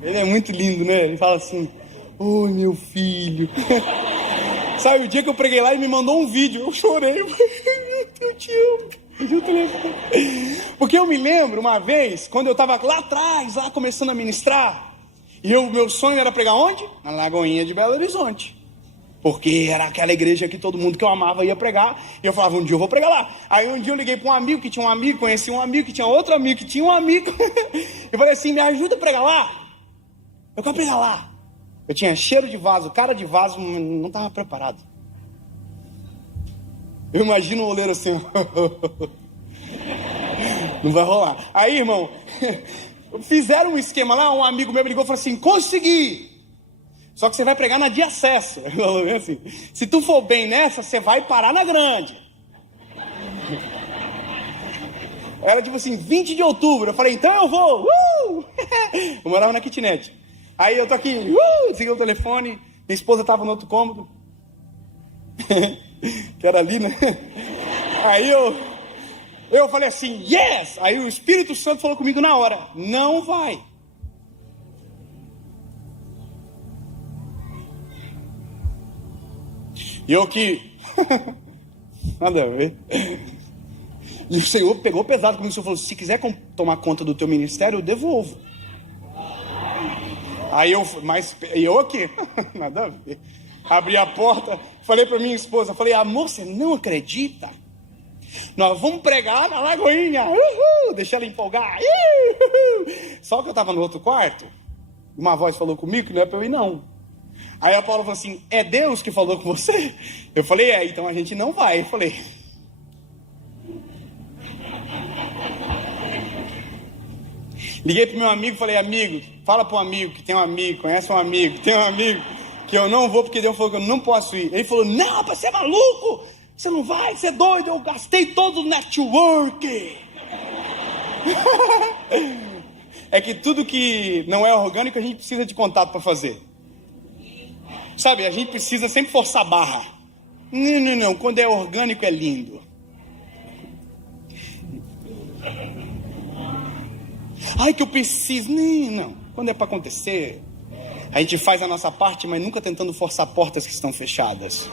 Ele é muito lindo, né? Ele fala assim, oi meu filho. Sabe, o dia que eu preguei lá, ele me mandou um vídeo, eu chorei. Eu te amo. Porque eu me lembro uma vez, quando eu estava lá atrás, lá começando a ministrar, e meu sonho era pregar onde? Na Lagoinha de Belo Horizonte. Porque era aquela igreja que todo mundo que eu amava ia pregar. E eu falava, um dia eu vou pregar lá. Aí um dia eu liguei para um amigo que tinha um amigo, conheci um amigo que tinha outro amigo que tinha um amigo. Eu falei assim, me ajuda a pregar lá? Eu quero pregar lá. Eu tinha cheiro de vaso, cara de vaso, não estava preparado. Eu imagino o oleiro assim, não vai rolar. Aí, irmão, fizeram um esquema lá, um amigo meu me ligou e falou assim, consegui. Só que você vai pregar na de acesso. Assim, se tu for bem nessa, você vai parar na grande. Era tipo assim, 20 de outubro. Eu falei, então eu vou. Eu morava na kitnet. Aí eu tô aqui, desliguei o telefone. Minha esposa tava no outro cômodo. Que era ali, né? Aí eu falei assim, yes! Aí o Espírito Santo falou comigo na hora, não vai. E eu que... Nada a ver. E o Senhor pegou pesado comigo. O Senhor falou, se quiser tomar conta do teu ministério, eu devolvo. Aí eu aqui, nada a ver. Abri a porta, falei para minha esposa, falei, amor, você não acredita? Nós vamos pregar na Lagoinha, deixar ela empolgar. Só que eu estava no outro quarto, uma voz falou comigo que não é para eu ir não. Aí a Paula falou assim, é Deus que falou com você? Eu falei, então a gente não vai. Eu falei... Liguei pro meu amigo e falei, amigo, fala pro amigo que tem um amigo, conhece um amigo, tem um amigo, que eu não vou porque Deus falou que eu não posso ir. Ele falou, não, você é maluco, você não vai, você é doido, eu gastei todo o network. É que tudo que não é orgânico a gente precisa de contato para fazer. Sabe, a gente precisa sempre forçar a barra. Não, quando é orgânico é lindo. Ai, que eu preciso. Não. Quando é para acontecer, a gente faz a nossa parte, mas nunca tentando forçar portas que estão fechadas.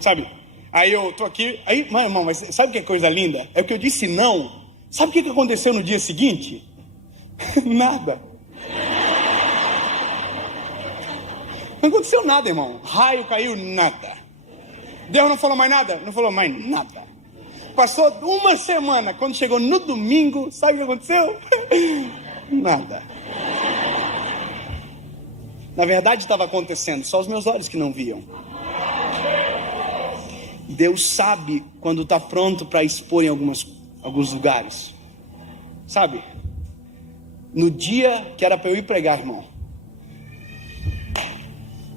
Sabe? Aí eu tô aqui. Aí, irmão, mas sabe o que é coisa linda? É o que eu disse não. Sabe o que aconteceu no dia seguinte? Nada. Não aconteceu nada, irmão. Raio caiu, nada. Deus não falou mais nada? Não falou mais nada. Passou uma semana, quando chegou no domingo, sabe o que aconteceu? Nada. Na verdade estava acontecendo, só os meus olhos que não viam. Deus sabe quando está pronto para expor em alguns lugares. Sabe? No dia que era para eu ir pregar, irmão,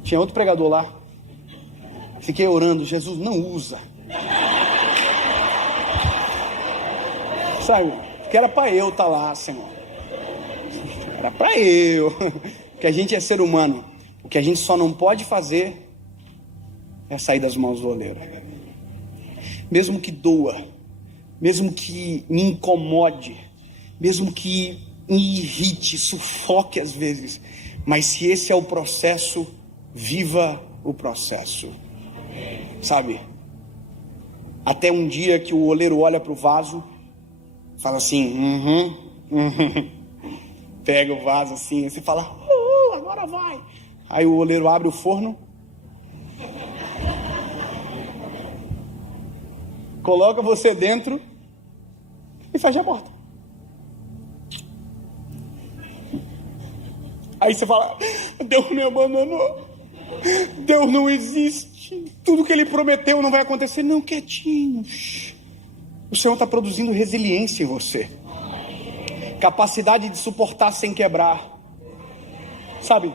tinha outro pregador lá. Fiquei orando, Jesus, não usa. Sabe? Porque era para eu estar lá, Senhor. Era para eu. Porque a gente é ser humano. O que a gente só não pode fazer é sair das mãos do oleiro. Mesmo que doa, mesmo que me incomode, mesmo que me irrite, sufoque às vezes, mas se esse é o processo, viva o processo. Sabe? Até um dia que o oleiro olha para o vaso, fala assim, pega o vaso assim, e você fala, agora vai. Aí o oleiro abre o forno, coloca você dentro e fecha a porta. Aí você fala, Deus me abandonou, Deus não existe, tudo que Ele prometeu não vai acontecer. Não, quietinho. O Senhor está produzindo resiliência em você, capacidade de suportar sem quebrar. Sabe?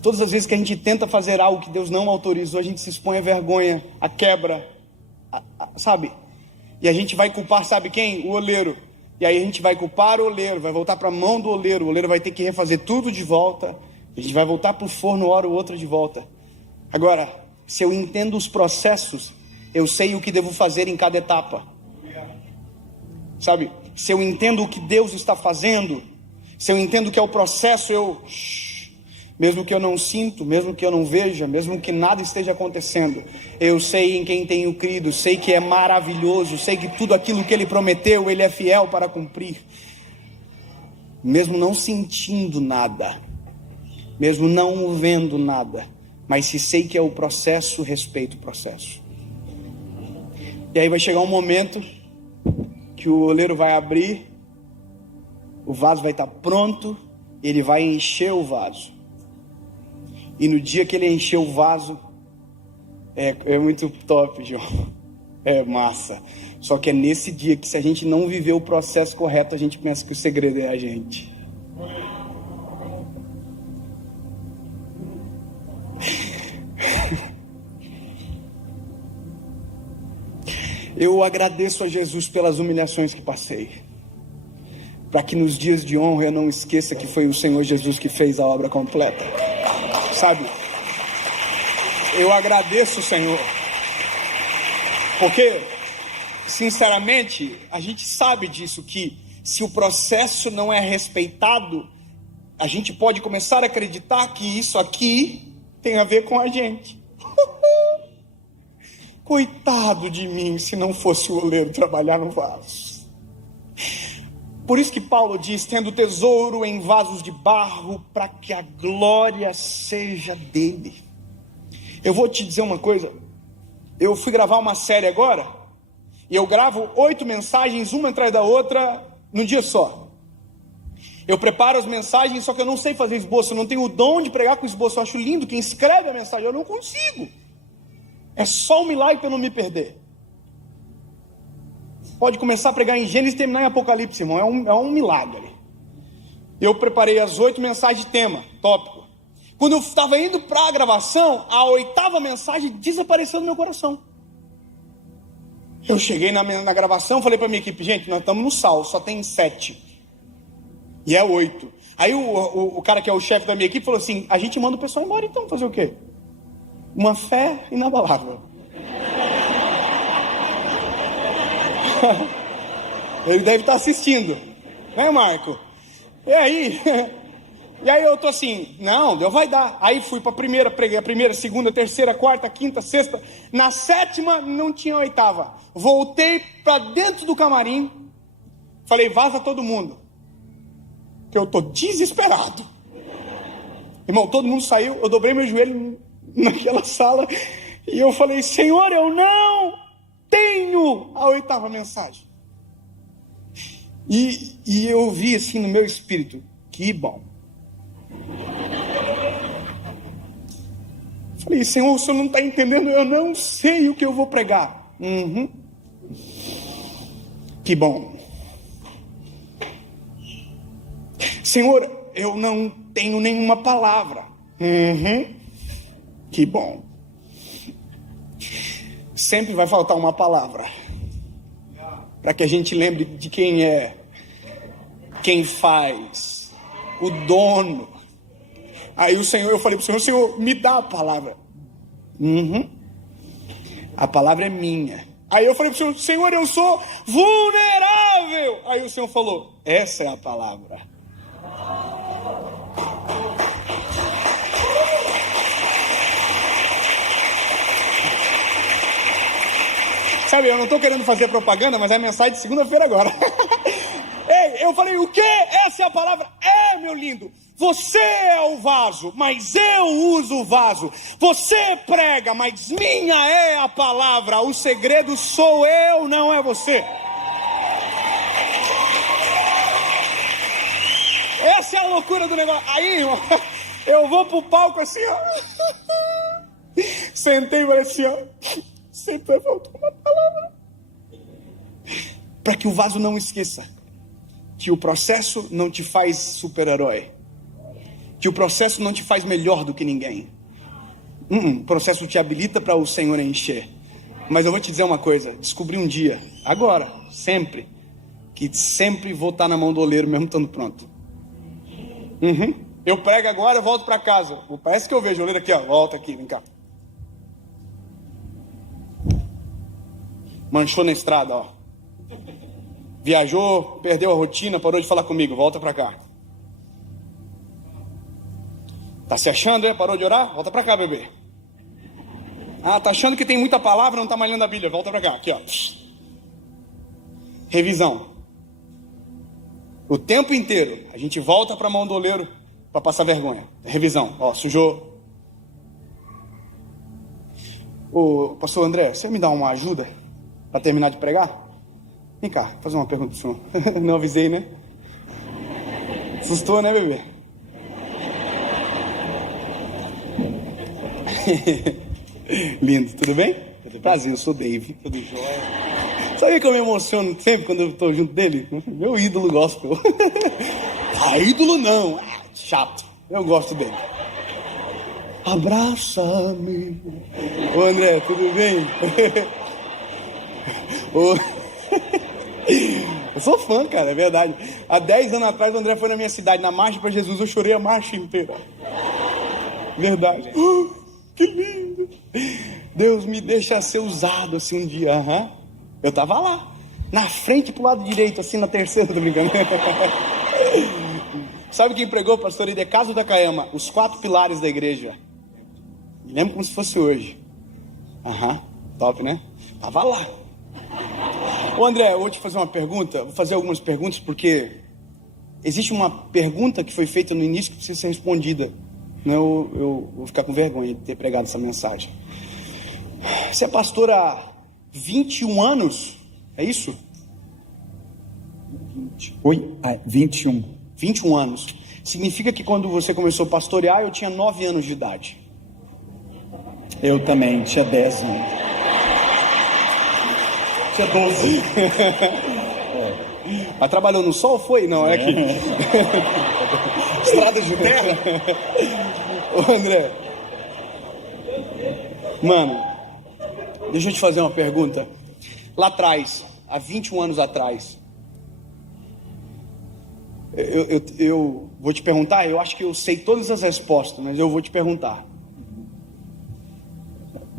Todas as vezes que a gente tenta fazer algo que Deus não autorizou, a gente se expõe à vergonha, à quebra, sabe? E a gente vai culpar, sabe quem? O oleiro. E aí a gente vai culpar o oleiro, vai voltar para a mão do oleiro. O oleiro vai ter que refazer tudo de volta. A gente vai voltar para o forno, hora ou outra de volta. Agora, se eu entendo os processos, eu sei o que devo fazer em cada etapa. Sabe? Se eu entendo o que Deus está fazendo, se eu entendo que é o processo, mesmo que eu não sinto, mesmo que eu não veja, mesmo que nada esteja acontecendo, eu sei em quem tenho crido, sei que é maravilhoso, sei que tudo aquilo que Ele prometeu, Ele é fiel para cumprir. Mesmo não sentindo nada, mesmo não vendo nada, mas se sei que é o processo, respeito o processo. E aí vai chegar um momento que o oleiro vai abrir, o vaso vai estar pronto, ele vai encher o vaso. E no dia que ele encher o vaso, é muito top, João. É massa. Só que é nesse dia que, se a gente não viver o processo correto, a gente pensa que o segredo é a gente. Eu agradeço a Jesus pelas humilhações que passei, para que nos dias de honra eu não esqueça que foi o Senhor Jesus que fez a obra completa. Sabe? Eu agradeço, Senhor, porque, sinceramente, a gente sabe disso, que se o processo não é respeitado, a gente pode começar a acreditar que isso aqui tem a ver com a gente. Coitado de mim, se não fosse o oleiro trabalhar no vaso. Por isso que Paulo diz, tendo tesouro em vasos de barro, para que a glória seja dele. Eu vou te dizer uma coisa, eu fui gravar uma série agora, e eu gravo 8 mensagens, uma atrás da outra, num dia só. Eu preparo as mensagens, só que eu não sei fazer esboço, eu não tenho o dom de pregar com esboço. Eu acho lindo quem escreve a mensagem, eu não consigo. É só um milagre para eu não me perder. Pode começar a pregar em Gênesis e terminar em Apocalipse, irmão. É um milagre. Eu preparei as 8 mensagens de tema, tópico. Quando eu estava indo para a gravação, a 8ª mensagem desapareceu do meu coração. Eu cheguei na gravação, falei para minha equipe, gente, nós estamos no sal, só tem 7. E é 8. Aí o cara que é o chefe da minha equipe falou assim, a gente manda o pessoal embora então, fazer o quê? Uma fé inabalável. Ele deve estar assistindo, né, Marco? E aí eu tô assim, não, Deus vai dar. Aí fui para a primeira, preguei a primeira, segunda, terceira, quarta, quinta, sexta. Na 7ª não tinha 8ª. Voltei para dentro do camarim, falei, vaza todo mundo, que eu tô desesperado. Irmão, todo mundo saiu, eu dobrei meu joelho naquela sala e eu falei: Senhor, eu não tenho a 8ª mensagem. E eu vi assim no meu espírito: que bom. Falei: Senhor, o Senhor não está entendendo, eu não sei o que eu vou pregar. Que bom. Senhor, eu não tenho nenhuma palavra. Que bom. Sempre vai faltar uma palavra para que a gente lembre de quem é, quem faz, o dono. Aí eu falei para o Senhor, me dá a palavra. A palavra é minha. Aí eu falei para o Senhor, eu sou vulnerável. Aí o Senhor falou: essa é a palavra. Sabe, eu não estou querendo fazer propaganda, mas é a mensagem de segunda-feira agora. Ei, eu falei: o quê? Essa é a palavra? É, meu lindo. Você é o vaso, mas eu uso o vaso. Você prega, mas minha é a palavra. O segredo sou eu, não é você. Essa é a loucura do negócio. Aí, irmão, eu vou pro palco assim, ó. Sentei e falei assim, ó. Sempre faltou uma palavra. Para que o vaso não esqueça que o processo não te faz super-herói. Que o processo não te faz melhor do que ninguém. O processo te habilita para o Senhor encher. Mas eu vou te dizer uma coisa. Descobri um dia, agora, sempre, que sempre vou estar na mão do oleiro mesmo estando pronto. Eu prego agora, eu volto para casa. Parece que eu vejo o oleiro aqui, ó. Volta aqui, vem cá. Manchou na estrada, ó. Viajou, perdeu a rotina, parou de falar comigo. Volta para cá. Tá se achando, Parou de orar? Volta pra cá, bebê. Ah, tá achando que tem muita palavra, não tá mais lendo a Bíblia. Volta pra cá, aqui, ó. Revisão. O tempo inteiro, a gente volta pra mão do oleiro pra passar vergonha. Revisão, ó, sujou. Ô, pastor André, você me dá uma ajuda pra terminar de pregar? Vem cá, fazer uma pergunta pro senhor. Não avisei, né? Assustou, né, bebê? Lindo, tudo bem? Tudo prazer, eu sou Dave. Tudo jóia. Sabe que eu me emociono sempre quando eu tô junto dele? Meu ídolo gospel. Ídolo não, chato. Eu gosto dele. Abraça-me. Ô André, tudo bem? Eu sou fã, cara, é verdade. Há 10 anos atrás o André foi na minha cidade, na Marcha para Jesus, eu chorei a marcha inteira. Verdade. Que lindo. Deus me deixa ser usado assim um dia. Eu tava lá, na frente pro lado direito, assim na terceira, tô brincando. Sabe quem pregou, pastor Idecaso da Caema? Os 4 pilares da igreja. Me lembro como se fosse hoje. Top, né? Tava lá. Ô André, eu vou te fazer uma pergunta. Vou fazer algumas perguntas porque existe uma pergunta que foi feita no início que precisa ser respondida. Não, eu vou ficar com vergonha de ter pregado essa mensagem. Você é pastor há 21 anos? É isso? 21. 21 anos. Significa que quando você começou a pastorear, eu tinha 9 anos de idade. Eu também, tinha 10 anos. Tinha 12. Mas trabalhou no sol, foi? Não, é aqui. Estradas de terra? Ô André. Mano, deixa eu te fazer uma pergunta. Lá atrás, há 21 anos atrás, eu vou te perguntar, eu acho que eu sei todas as respostas, mas eu vou te perguntar.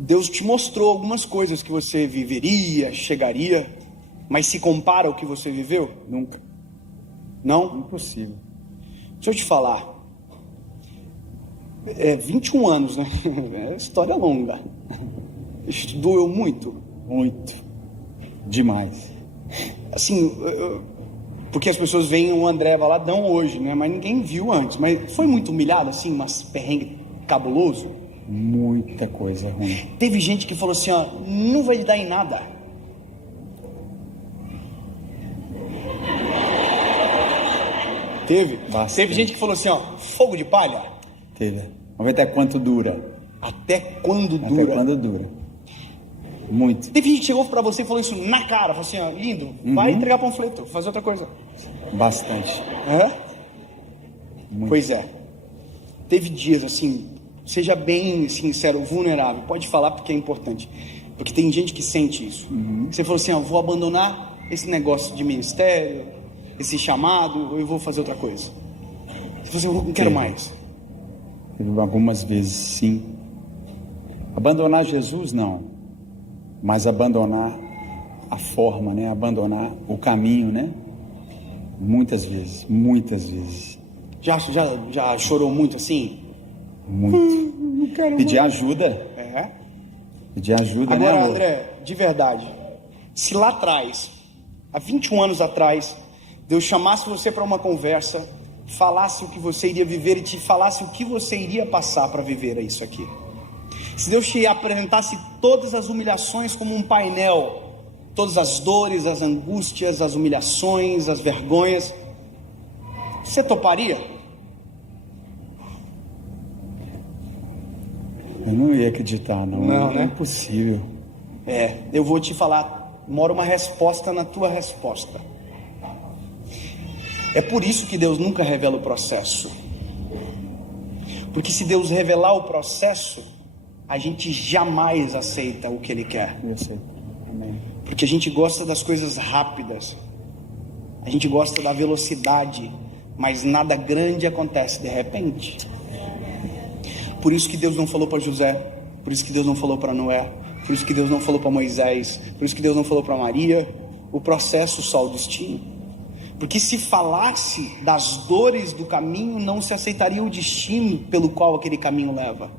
Deus te mostrou algumas coisas que você viveria, chegaria, mas se compara ao que você viveu? Nunca. Não? Impossível. Deixa eu te falar. 21 anos, né? É história longa. Isso doeu muito. Muito. Demais. Assim, Porque as pessoas veem o André Valadão hoje, né? Mas ninguém viu antes. Mas foi muito humilhado, assim, mas perrengue cabuloso? Muita coisa ruim. Teve gente que falou assim, ó, não vai dar em nada. Teve? Bastante. Teve gente que falou assim, ó, fogo de palha. Teve. Vamos ver até quanto dura. Até quando Até dura? quando dura. Muito. Teve gente que chegou pra você e falou isso na cara, falou assim, ó, lindo, vai entregar panfleto, fazer outra coisa. Bastante. Hã? Muito. Pois é. Teve dias assim, seja bem sincero, vulnerável, pode falar porque é importante. Porque tem gente que sente isso. Você falou assim, ó, vou abandonar esse negócio de ministério, esse chamado, ou eu vou fazer outra coisa. Você falou assim, eu não quero mais. Teve algumas vezes, sim. Abandonar Jesus, não. Mas abandonar a forma, né? Abandonar o caminho, né? Muitas vezes, muitas vezes. Já chorou muito assim? Muito. Não quero Pedir mais. ajuda. É. Pedir ajuda, né, Agora, amor? André, de verdade, se lá atrás, há 21 anos atrás, Deus chamasse você para uma conversa, falasse o que você iria viver e te falasse o que você iria passar para viver isso aqui. Se Deus te apresentasse todas as humilhações como um painel, todas as dores, as angústias, as humilhações, as vergonhas, você toparia? Eu não ia acreditar, não. Não, né? É impossível. Eu vou te falar, mora uma resposta na tua resposta. É por isso que Deus nunca revela o processo. Porque se Deus revelar o processo, a gente jamais aceita o que Ele quer. Eu sei. Amém. Porque a gente gosta das coisas rápidas. A gente gosta da velocidade. Mas nada grande acontece de repente. Por isso que Deus não falou para José. Por isso que Deus não falou para Noé. Por isso que Deus não falou para Moisés. Por isso que Deus não falou para Maria. O processo, só o destino. Porque se falasse das dores do caminho, não se aceitaria o destino pelo qual aquele caminho leva.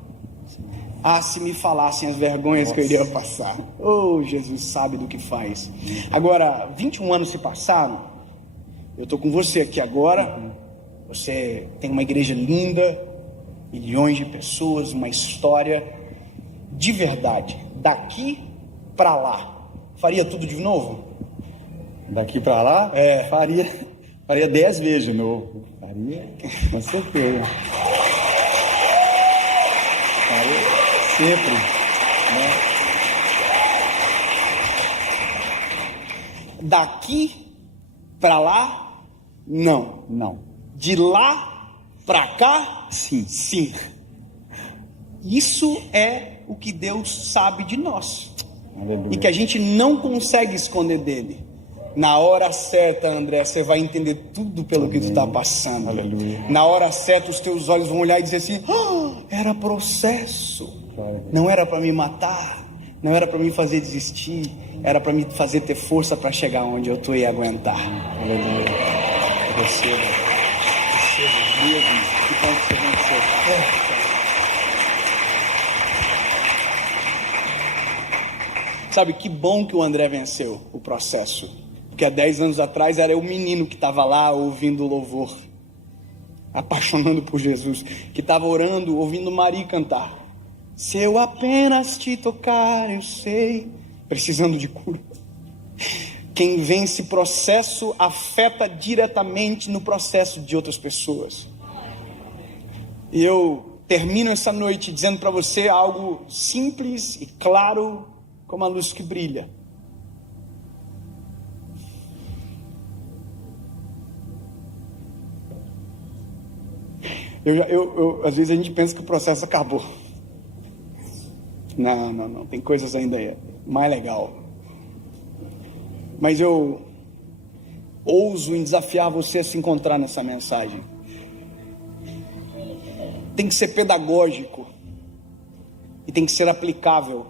Ah, se me falassem as vergonhas que eu iria passar. Oh, Jesus sabe do que faz. Agora, 21 anos se passaram. Eu estou com você aqui agora. Você tem uma igreja linda, milhões de pessoas, uma história de verdade. Daqui para lá, faria tudo de novo? Daqui pra lá, faria 10 vezes de novo. Faria, com certeza. Faria sempre. Né? Daqui para lá, não. Não. De lá para cá, Sim. sim. Isso é o que Deus sabe de nós. Aleluia. E que a gente não consegue esconder dele. Na hora certa, André, você vai entender tudo pelo que tu está passando. Aleluia. Na hora certa, os teus olhos vão olhar e dizer assim: era processo. Não era para me matar, não era para me fazer desistir, era para me fazer ter força para chegar onde eu estou e aguentar. Aleluia. Receba mesmo. Que bom que você venceu. Sabe, que bom que o André venceu o processo. Porque há 10 anos atrás era o menino que estava lá ouvindo o louvor, apaixonando por Jesus, que estava orando, ouvindo Maria cantar. Se eu apenas te tocar, eu sei, precisando de cura. Quem vence processo afeta diretamente no processo de outras pessoas. E eu termino essa noite dizendo para você algo simples e claro como a luz que brilha. Às vezes a gente pensa que o processo acabou. Não. Tem coisas ainda mais legal. Mas eu ouso em desafiar você a se encontrar nessa mensagem. Tem que ser pedagógico. E tem que ser aplicável.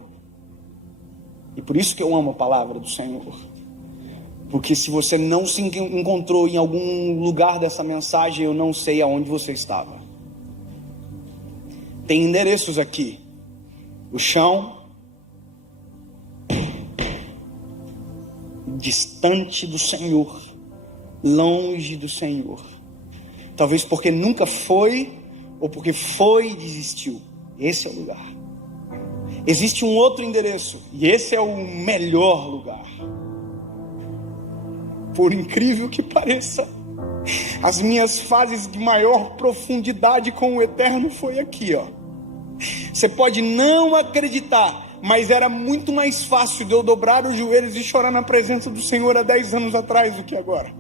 E por isso que eu amo a palavra do Senhor. Porque se você não se encontrou em algum lugar dessa mensagem, eu não sei aonde você estava. Tem endereços aqui. O chão, distante do Senhor, longe do Senhor. Talvez porque nunca foi, ou porque foi e desistiu. Esse é o lugar. Existe um outro endereço, e esse é o melhor lugar. Por incrível que pareça, as minhas fases de maior profundidade com o Eterno foi aqui, ó. Você pode não acreditar, mas era muito mais fácil de eu dobrar os joelhos e chorar na presença do Senhor há 10 anos atrás do que agora.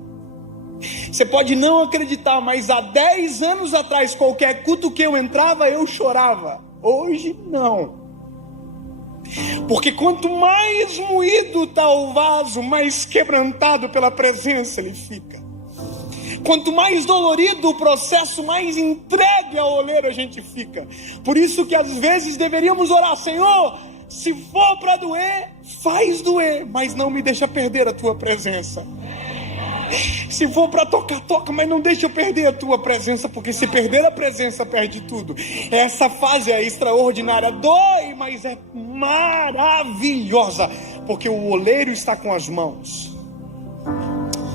Você pode não acreditar, mas há 10 anos atrás, qualquer culto que eu entrava, eu chorava. Hoje não. Porque quanto mais moído está o vaso, mais quebrantado pela presença ele fica. Quanto mais dolorido o processo, mais entregue ao oleiro a gente fica. Por isso que às vezes deveríamos orar: Senhor, se for para doer, faz doer, mas não me deixa perder a tua presença. Se for para tocar, toca, mas não deixa eu perder a tua presença, porque se perder a presença, perde tudo. Essa fase é extraordinária, dói, mas é maravilhosa, porque o oleiro está com as mãos,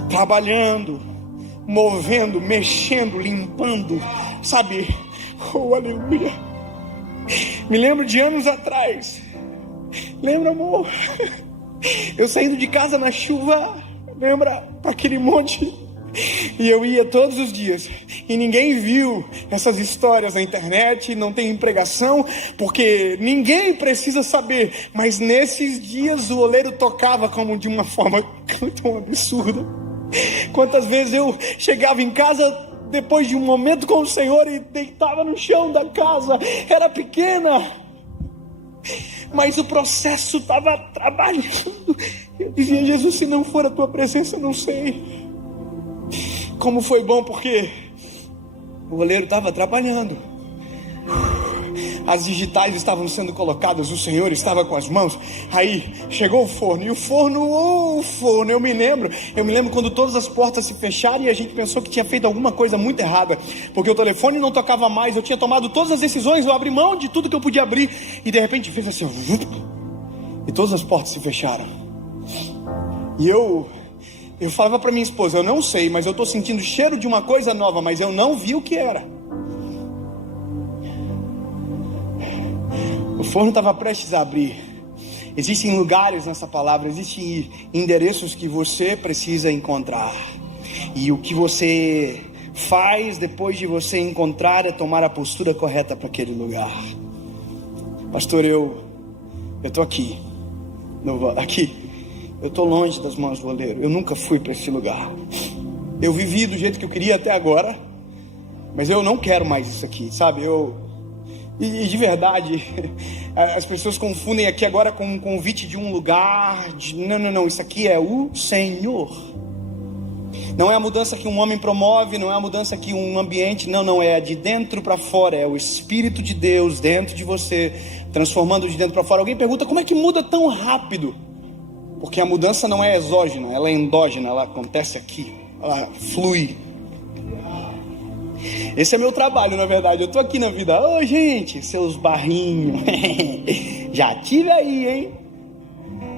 trabalhando, movendo, mexendo, limpando, sabe? Oh, aleluia. Me lembro de anos atrás. Lembra, amor? Eu saindo de casa na chuva, lembra? Para aquele monte. E eu ia todos os dias. E ninguém viu essas histórias na internet, não tem pregação, porque ninguém precisa saber. Mas nesses dias o oleiro tocava como de uma forma tão absurda. Quantas vezes eu chegava em casa depois de um momento com o Senhor e deitava no chão da casa. Era pequena, mas o processo estava trabalhando. Eu dizia: Jesus, se não for a tua presença, eu não sei. Como foi bom, porque o oleiro estava trabalhando. As digitais estavam sendo colocadas, o Senhor estava com as mãos. Aí chegou o forno, e o forno, eu me lembro quando todas as portas se fecharam e a gente pensou que tinha feito alguma coisa muito errada, porque o telefone não tocava mais, eu tinha tomado todas as decisões, eu abri mão de tudo que eu podia abrir, e de repente fez assim, e todas as portas se fecharam. E eu falava para minha esposa: eu não sei, mas eu estou sentindo o cheiro de uma coisa nova, mas eu não vi o que era. O forno estava prestes a abrir. Existem lugares nessa palavra, existem endereços que você precisa encontrar. E o que você faz depois de você encontrar é tomar a postura correta para aquele lugar. Pastor, eu estou aqui. Eu estou longe das mãos do oleiro. Eu nunca fui para esse lugar. Eu vivi do jeito que eu queria até agora, mas eu não quero mais isso aqui, sabe? E de verdade, as pessoas confundem aqui agora com um convite de um lugar. Não, isso aqui é o Senhor. Não é a mudança que um homem promove, não é a mudança que um ambiente, não, é de dentro para fora, é o Espírito de Deus dentro de você, transformando de dentro para fora. Alguém pergunta: como é que muda tão rápido? Porque a mudança não é exógena, ela é endógena, ela acontece aqui, ela flui. Esse é meu trabalho, na verdade. Eu tô aqui na vida. Ô, gente, seus barrinhos. Já tive aí, hein?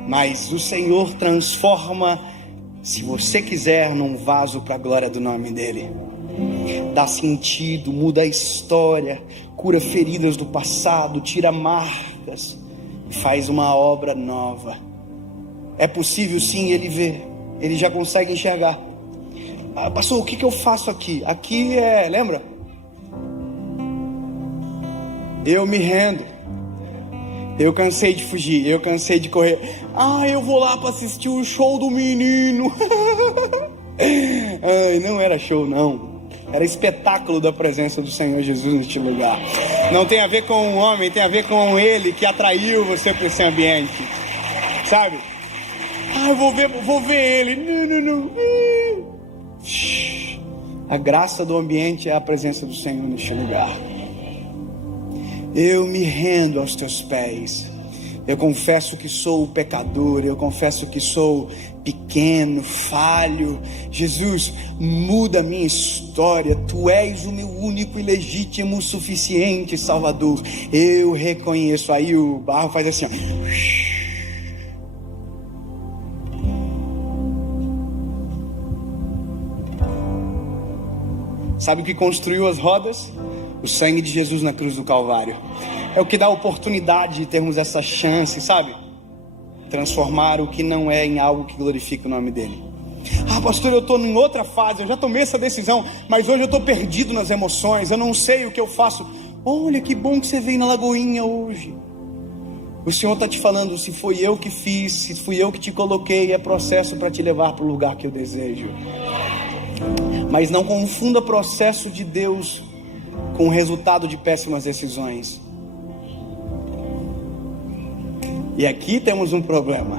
Mas o Senhor transforma, se você quiser, num vaso para a glória do nome dele. Dá sentido, muda a história, cura feridas do passado, tira marcas e faz uma obra nova. É possível sim, ele vê, ele já consegue enxergar. Pastor, o que eu faço aqui? Aqui lembra? Eu me rendo. Eu cansei de fugir, eu cansei de correr. Eu vou lá para assistir o show do menino. Não era show, não. Era espetáculo da presença do Senhor Jesus neste lugar. Não tem a ver com o homem, tem a ver com ele que atraiu você para esse ambiente. Sabe? Eu vou ver ele. Não. A graça do ambiente é a presença do Senhor neste lugar. Eu me rendo aos teus pés. Eu confesso que sou pecador. Eu confesso que sou pequeno, falho. Jesus, muda a minha história. Tu és o meu único e legítimo, suficiente Salvador. Eu reconheço. Aí o barro faz assim, ó. Sabe o que construiu as rodas? O sangue de Jesus na cruz do Calvário. É o que dá a oportunidade de termos essa chance, sabe? Transformar o que não é em algo que glorifica o nome dele. Ah, pastor, eu estou em outra fase, eu já tomei essa decisão, mas hoje eu estou perdido nas emoções, eu não sei o que eu faço. Olha que bom que você veio na Lagoinha hoje. O Senhor está te falando, se foi eu que fiz, se fui eu que te coloquei, é processo para te levar para o lugar que eu desejo. Mas não confunda processo de Deus com o resultado de péssimas decisões. E aqui temos um problema.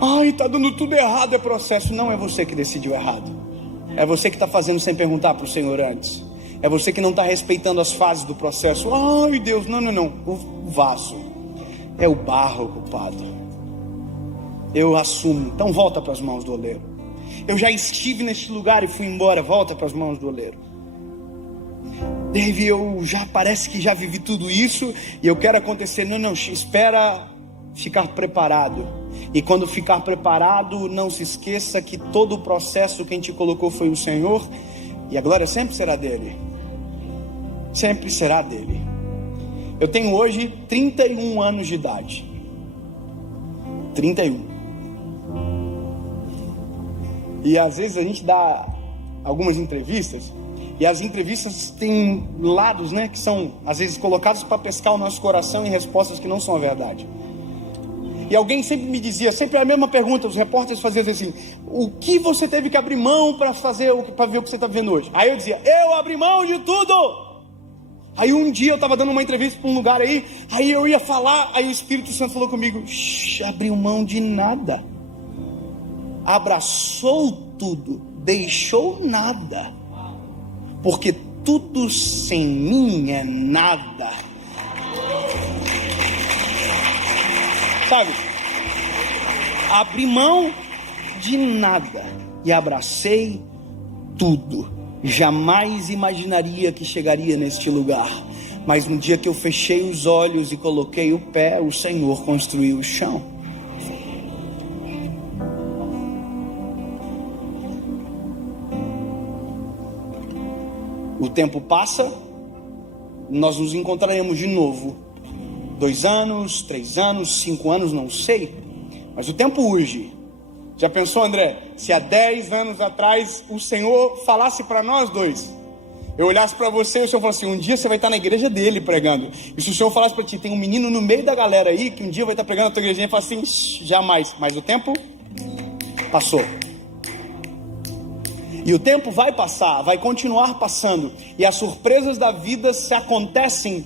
Ai, está dando tudo errado, é processo. Não é você que decidiu errado. É você que está fazendo sem perguntar para o Senhor antes. É você que não está respeitando as fases do processo. Ai, Deus, não. O vaso é o barro culpado. Eu assumo. Então volta para as mãos do oleiro. Eu já estive neste lugar e fui embora. Volta para as mãos do oleiro. Dave, parece que já vivi tudo isso e eu quero acontecer. Não, espera ficar preparado. E quando ficar preparado, não se esqueça que todo o processo quem te colocou foi o Senhor, e a glória sempre será dele. Sempre será dele. Eu tenho hoje 31 anos de idade. 31. E às vezes a gente dá algumas entrevistas, e as entrevistas têm lados, né, que são às vezes colocados para pescar o nosso coração em respostas que não são a verdade. E alguém sempre me dizia, sempre a mesma pergunta, os repórteres faziam assim: o que você teve que abrir mão para ver o que você está vendo hoje? Aí eu dizia, eu abri mão de tudo. Aí um dia eu estava dando uma entrevista para um lugar aí eu ia falar, aí o Espírito Santo falou comigo, abriu mão de nada, abraçou tudo, deixou nada, porque tudo sem mim é nada. Sabe? Abri mão de nada e abracei tudo. Jamais imaginaria que chegaria neste lugar, mas no dia que eu fechei os olhos e coloquei o pé, o Senhor construiu o chão. O tempo passa, nós nos encontraremos de novo. 2 anos, 3 anos, 5 anos, não sei. Mas o tempo urge. Já pensou, André? Se há 10 anos atrás o Senhor falasse para nós dois, eu olhasse para você e o Senhor falasse assim, um dia você vai estar na igreja dele pregando. E se o Senhor falasse para ti, tem um menino no meio da galera aí, que um dia vai estar pregando na tua igreja, e fala assim, jamais. Mas o tempo passou. E o tempo vai passar, vai continuar passando. E as surpresas da vida se acontecem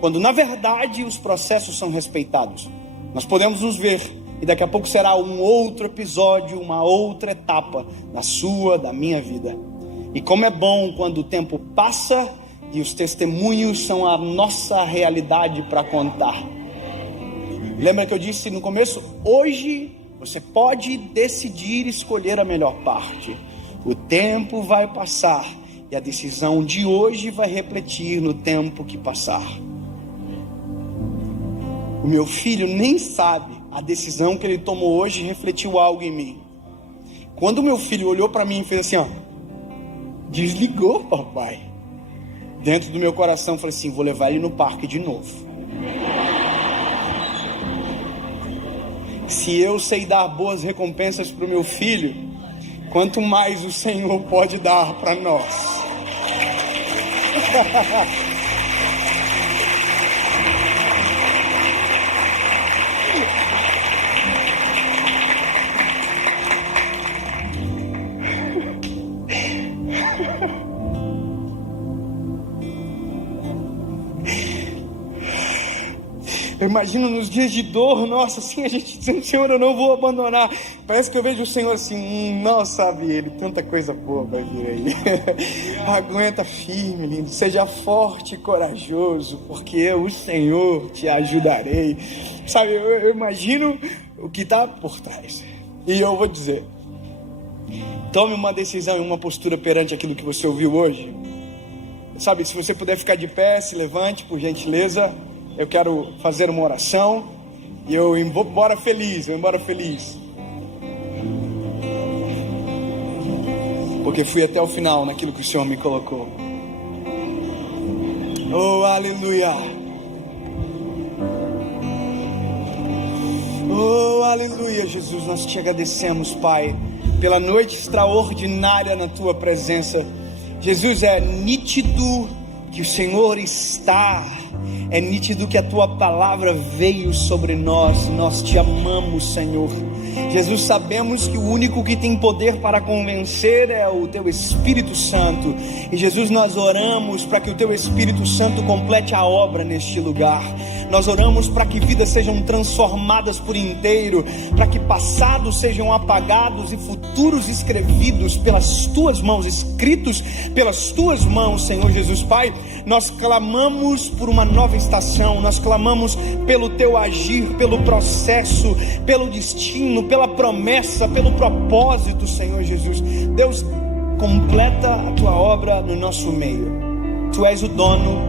quando na verdade os processos são respeitados. Nós podemos nos ver e daqui a pouco será um outro episódio, uma outra etapa da sua, da minha vida. E como é bom quando o tempo passa e os testemunhos são a nossa realidade para contar. Lembra que eu disse no começo? Hoje você pode decidir escolher a melhor parte. O tempo vai passar e a decisão de hoje vai refletir no tempo que passar. O meu filho nem sabe, a decisão que ele tomou hoje refletiu algo em mim. Quando o meu filho olhou para mim e fez assim, ó, desligou, papai. Dentro do meu coração eu falei assim, vou levar ele no parque de novo. Se eu sei dar boas recompensas para o meu filho, quanto mais o Senhor pode dar para nós. Eu imagino nos dias de dor, nossa, assim, a gente dizendo, Senhor, eu não vou abandonar. Parece que eu vejo o Senhor assim, não sabe ele, tanta coisa boa vai vir aí. Aguenta firme, lindo, seja forte e corajoso, porque eu, o Senhor, te ajudarei. Sabe, eu imagino o que está por trás. E eu vou dizer, tome uma decisão e uma postura perante aquilo que você ouviu hoje. Sabe, se você puder ficar de pé, se levante, por gentileza. Eu quero fazer uma oração e eu vou embora feliz, porque fui até o final naquilo que o Senhor me colocou. Oh, aleluia. Oh, aleluia, Jesus, nós te agradecemos, Pai, pela noite extraordinária na tua presença. Jesus, é nítido que o Senhor está, é nítido que a tua palavra veio sobre nós. Nós te amamos, Senhor. Jesus, sabemos que o único que tem poder para convencer é o teu Espírito Santo. E Jesus, nós oramos para que o teu Espírito Santo complete a obra neste lugar. Nós oramos para que vidas sejam transformadas por inteiro, para que passados sejam apagados e futuros escrevidos pelas tuas mãos, escritos pelas tuas mãos, Senhor Jesus. Pai, nós clamamos por uma nova estação, nós clamamos pelo teu agir, pelo processo, pelo destino, pela promessa, pelo propósito, Senhor Jesus. Deus, completa a tua obra no nosso meio. Tu és o dono,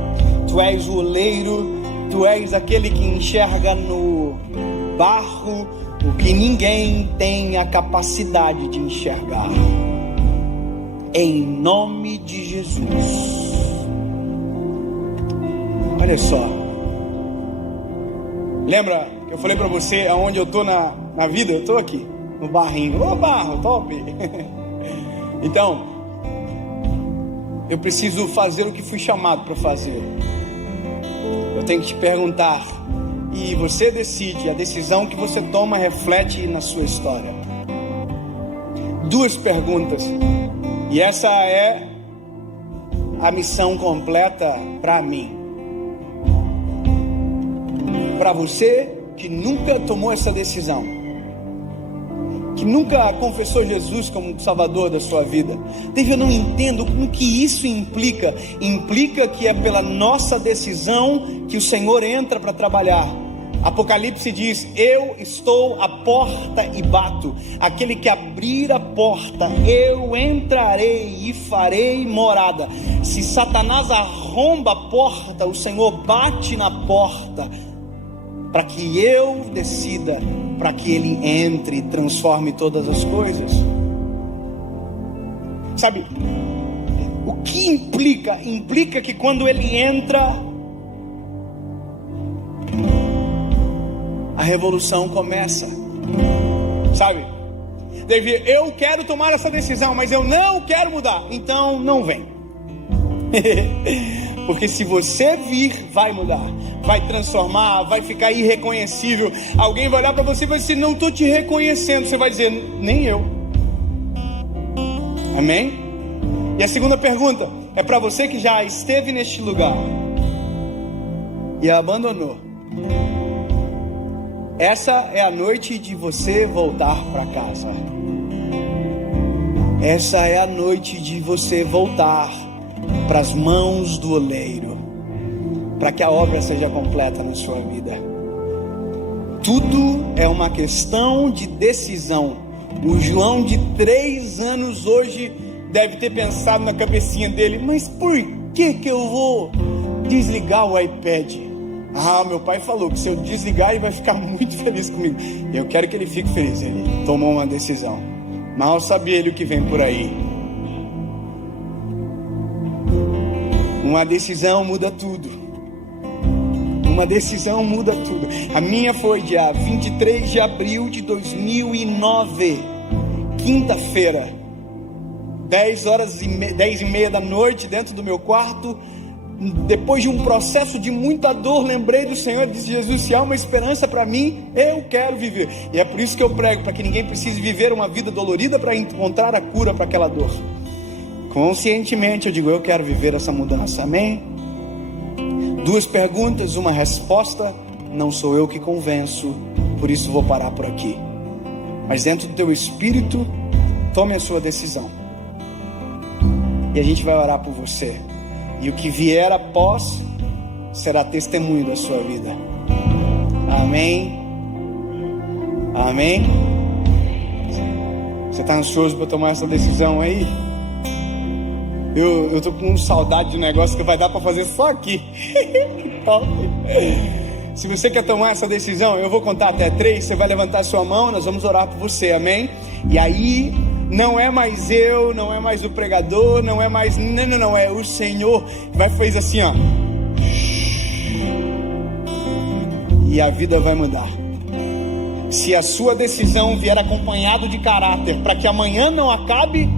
tu és o oleiro, tu és aquele que enxerga no barro o que ninguém tem a capacidade de enxergar. Em nome de Jesus. Olha só, lembra que eu falei para você aonde eu estou na vida? Eu estou aqui, no barrinho. Ô, barro, top! Então, eu preciso fazer o que fui chamado para fazer. Eu tenho que te perguntar, e você decide. A decisão que você toma reflete na sua história. 2 perguntas, e essa é a missão completa para mim. Para você que nunca tomou essa decisão, que nunca confessou Jesus como Salvador da sua vida, eu não entendo o que isso implica. Implica que é pela nossa decisão que o Senhor entra para trabalhar. Apocalipse diz: eu estou à porta e bato. Aquele que abrir a porta, eu entrarei e farei morada. Se Satanás arromba a porta, o Senhor bate na porta, para que eu decida, para que Ele entre e transforme todas as coisas. Sabe, o que implica? Implica que quando Ele entra, a revolução começa. Sabe, Davi, eu quero tomar essa decisão, mas eu não quero mudar. Então não vem. Porque se você vir, vai mudar, vai transformar, vai ficar irreconhecível. Alguém vai olhar para você e vai dizer: não estou te reconhecendo. Você vai dizer: nem eu. Amém? E a segunda pergunta é para você que já esteve neste lugar e abandonou. Essa é a noite de você voltar para casa. Essa é a noite de você voltar para as mãos do oleiro, para que a obra seja completa na sua vida. Tudo é uma questão de decisão. O João de 3 anos hoje deve ter pensado na cabecinha dele: mas por que eu vou desligar o iPad? Meu pai falou que se eu desligar ele vai ficar muito feliz comigo. Eu quero que ele fique feliz. Ele tomou uma decisão. Mal sabia ele o que vem por aí. Uma decisão muda tudo. Uma decisão muda tudo. A minha foi dia 23 de abril de 2009, quinta-feira, 10h30 da noite, dentro do meu quarto. Depois de um processo de muita dor, lembrei do Senhor e disse: Jesus, se há uma esperança para mim, eu quero viver. E é por isso que eu prego, para que ninguém precise viver uma vida dolorida para encontrar a cura para aquela dor. Conscientemente eu digo: eu quero viver essa mudança. Amém? 2 perguntas, uma resposta. Não sou eu que convenço, por isso vou parar por aqui. Mas dentro do teu espírito, tome a sua decisão. E a gente vai orar por você. E o que vier após será testemunho da sua vida. Amém? Amém? Você está ansioso para tomar essa decisão aí? Eu tô com saudade de um negócio que vai dar para fazer só aqui. Se você quer tomar essa decisão, eu vou contar até 3. Você vai levantar sua mão, nós vamos orar por você, amém? E aí, Não é mais eu, não é mais o pregador, não é mais... Não, é o Senhor que vai fazer assim, ó. E a vida vai mudar. Se a sua decisão vier acompanhado de caráter, para que amanhã não acabe,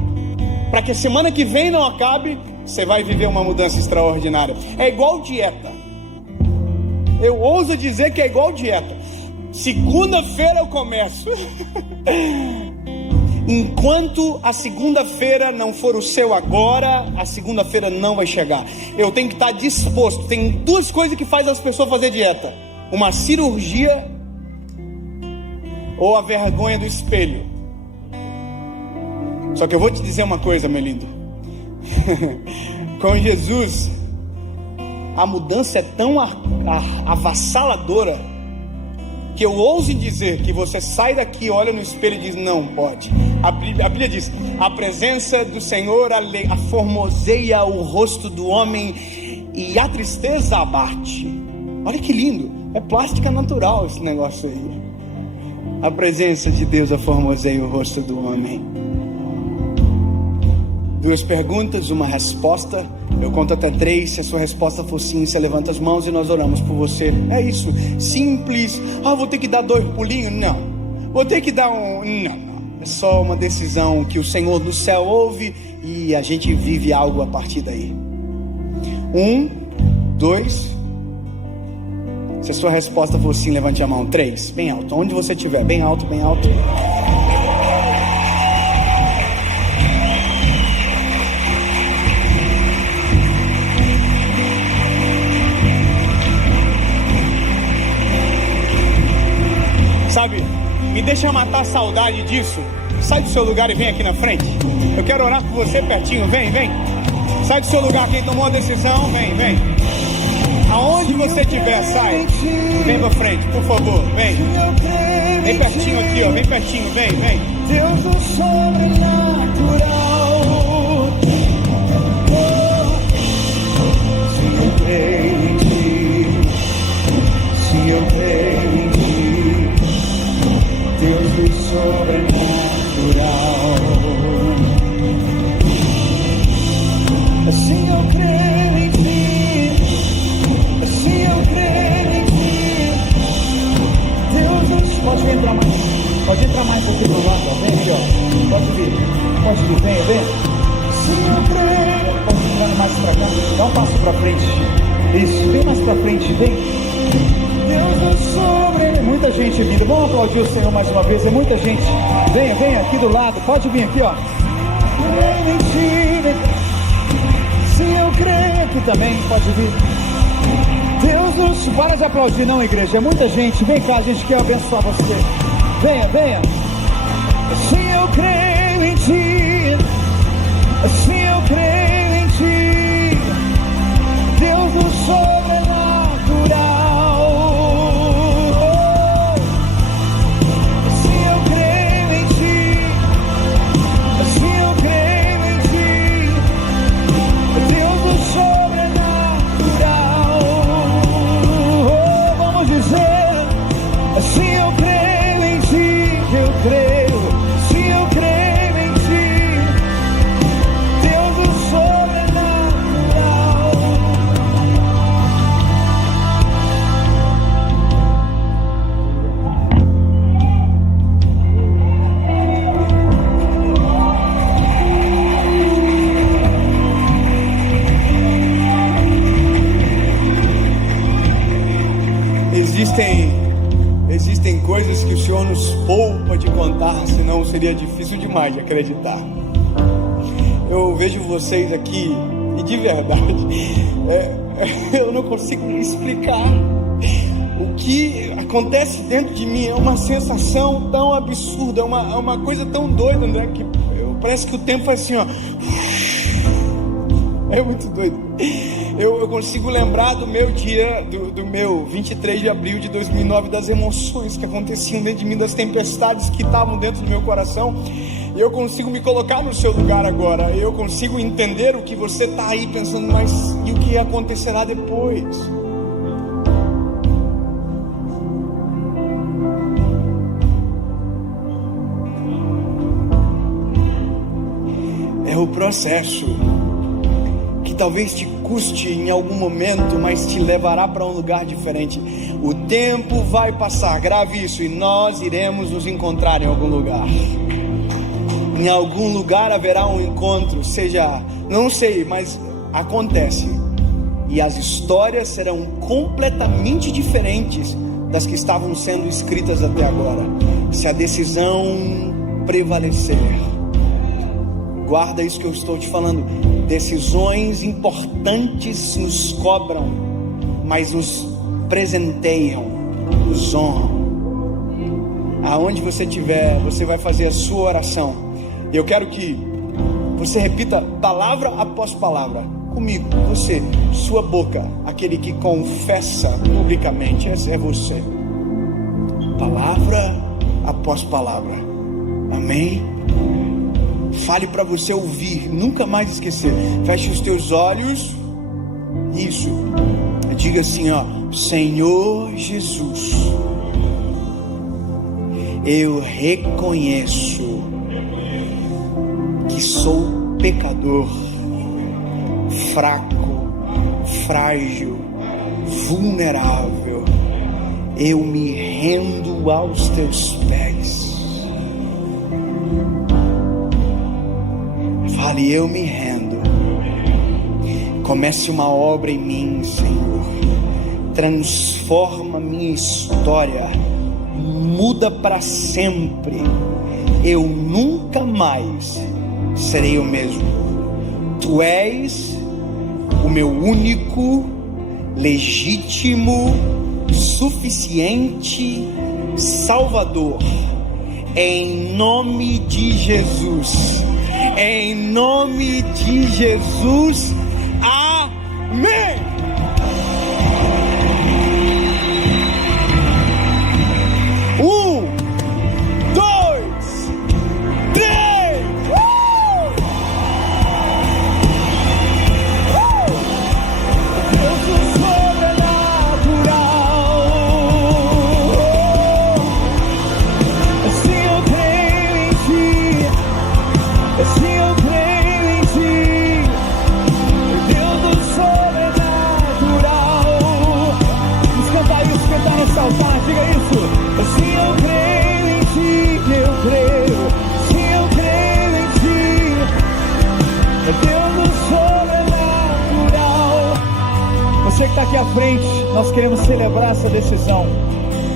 para que a semana que vem não acabe, você vai viver uma mudança extraordinária. É igual dieta. Eu ouso dizer que é igual dieta. Segunda-feira eu começo. Enquanto a segunda-feira não for o seu agora, a segunda-feira não vai chegar. Eu tenho que estar disposto. Tem duas coisas que faz as pessoas fazer dieta: uma cirurgia ou a vergonha do espelho. Só que eu vou te dizer uma coisa, meu lindo. Com Jesus, a mudança é tão avassaladora que eu ouso dizer que você sai daqui, olha no espelho e diz: não pode. A Bíblia diz: a presença do Senhor formoseia o rosto do homem e a tristeza abate. Olha que lindo, é plástica natural esse negócio aí. A presença de Deus formoseia o rosto do homem. Duas perguntas, uma resposta. Eu conto até 3. Se a sua resposta for sim, você levanta as mãos e nós oramos por você. É isso, simples. Vou ter que dar 2 pulinhos? Não. Vou ter que dar um... Não. É só uma decisão que o Senhor do céu ouve e a gente vive algo a partir daí. 1, 2. Se a sua resposta for sim, levante a mão. 3, bem alto. Onde você estiver, bem alto, bem alto. Sabe, me deixa matar a saudade disso. Sai do seu lugar e vem aqui na frente. Eu quero orar por você pertinho. Vem. Sai do seu lugar, quem tomou a decisão, vem. Aonde você estiver, sai. Vem pra frente, por favor, vem. Vem pertinho aqui, ó, vem pertinho, vem. Deus do sobrenatural. Se eu creio em ti, se eu creio em ti, Deus do sobrenatural. Se eu creio em ti, se eu creio em ti, Deus do... Pode entrar mais aqui do lado, ó. Vem aqui, ó. Pode vir, vem. Se eu creio, pode entrar mais pra cá, dá um passo pra frente. Isso, vem mais pra frente, vem. Deus é sobre. Muita gente vindo, vamos aplaudir o Senhor mais uma vez, é muita gente. Venha aqui do lado, pode vir aqui, ó. Creio em ti, vem. Se eu creio aqui também, pode vir. Deus nos... Para de aplaudir não, igreja, é muita gente. Vem cá, a gente quer abençoar você. Venha. Se eu creio em ti, se eu creio em ti, Deus do sobrenatural. Se eu creio em ti, se eu creio em ti, Deus do sobrenatural. Vamos dizer: se eu creio em ti, eu creio. Se eu creio em ti, Deus do sobrenatural. Existem coisas que o Senhor nos poupa de contar, senão seria difícil demais de acreditar. Eu vejo vocês aqui e de verdade, eu não consigo explicar o que acontece dentro de mim. É uma sensação tão absurda, é uma coisa tão doida, André, que parece que o tempo faz assim, ó. É muito doido. Eu consigo lembrar do meu dia, do meu 23 de abril de 2009, das emoções que aconteciam dentro de mim, das tempestades que estavam dentro do meu coração. E eu consigo me colocar no seu lugar agora. Eu consigo entender o que você está aí pensando, mas e o que acontecerá depois? processo que talvez te custe em algum momento, mas te levará para um lugar diferente. O tempo vai passar, grave isso, e nós iremos nos encontrar em algum lugar. Em algum lugar haverá um encontro, seja, não sei, mas acontece. E as histórias serão completamente diferentes das que estavam sendo escritas até agora, se a decisão prevalecer. Guarda isso que eu estou te falando. Decisões importantes nos cobram, mas nos presenteiam, nos honram. Aonde você estiver, você vai fazer a sua oração. Eu quero que você repita palavra após palavra comigo, você, sua boca, aquele que confessa publicamente, esse é você. Palavra após palavra. Amém? Fale para você ouvir, nunca mais esquecer. Feche os teus olhos. Isso. Diga assim, ó: Senhor Jesus, eu reconheço que sou pecador, fraco, frágil, vulnerável. Eu me rendo aos teus pés. Fale, eu me rendo. Comece uma obra em mim, Senhor. Transforma minha história. Muda para sempre. Eu nunca mais serei o mesmo. Tu és o meu único, legítimo, suficiente Salvador. Em nome de Jesus. Em nome de Jesus. Amém. Aqui à frente, nós queremos celebrar essa decisão.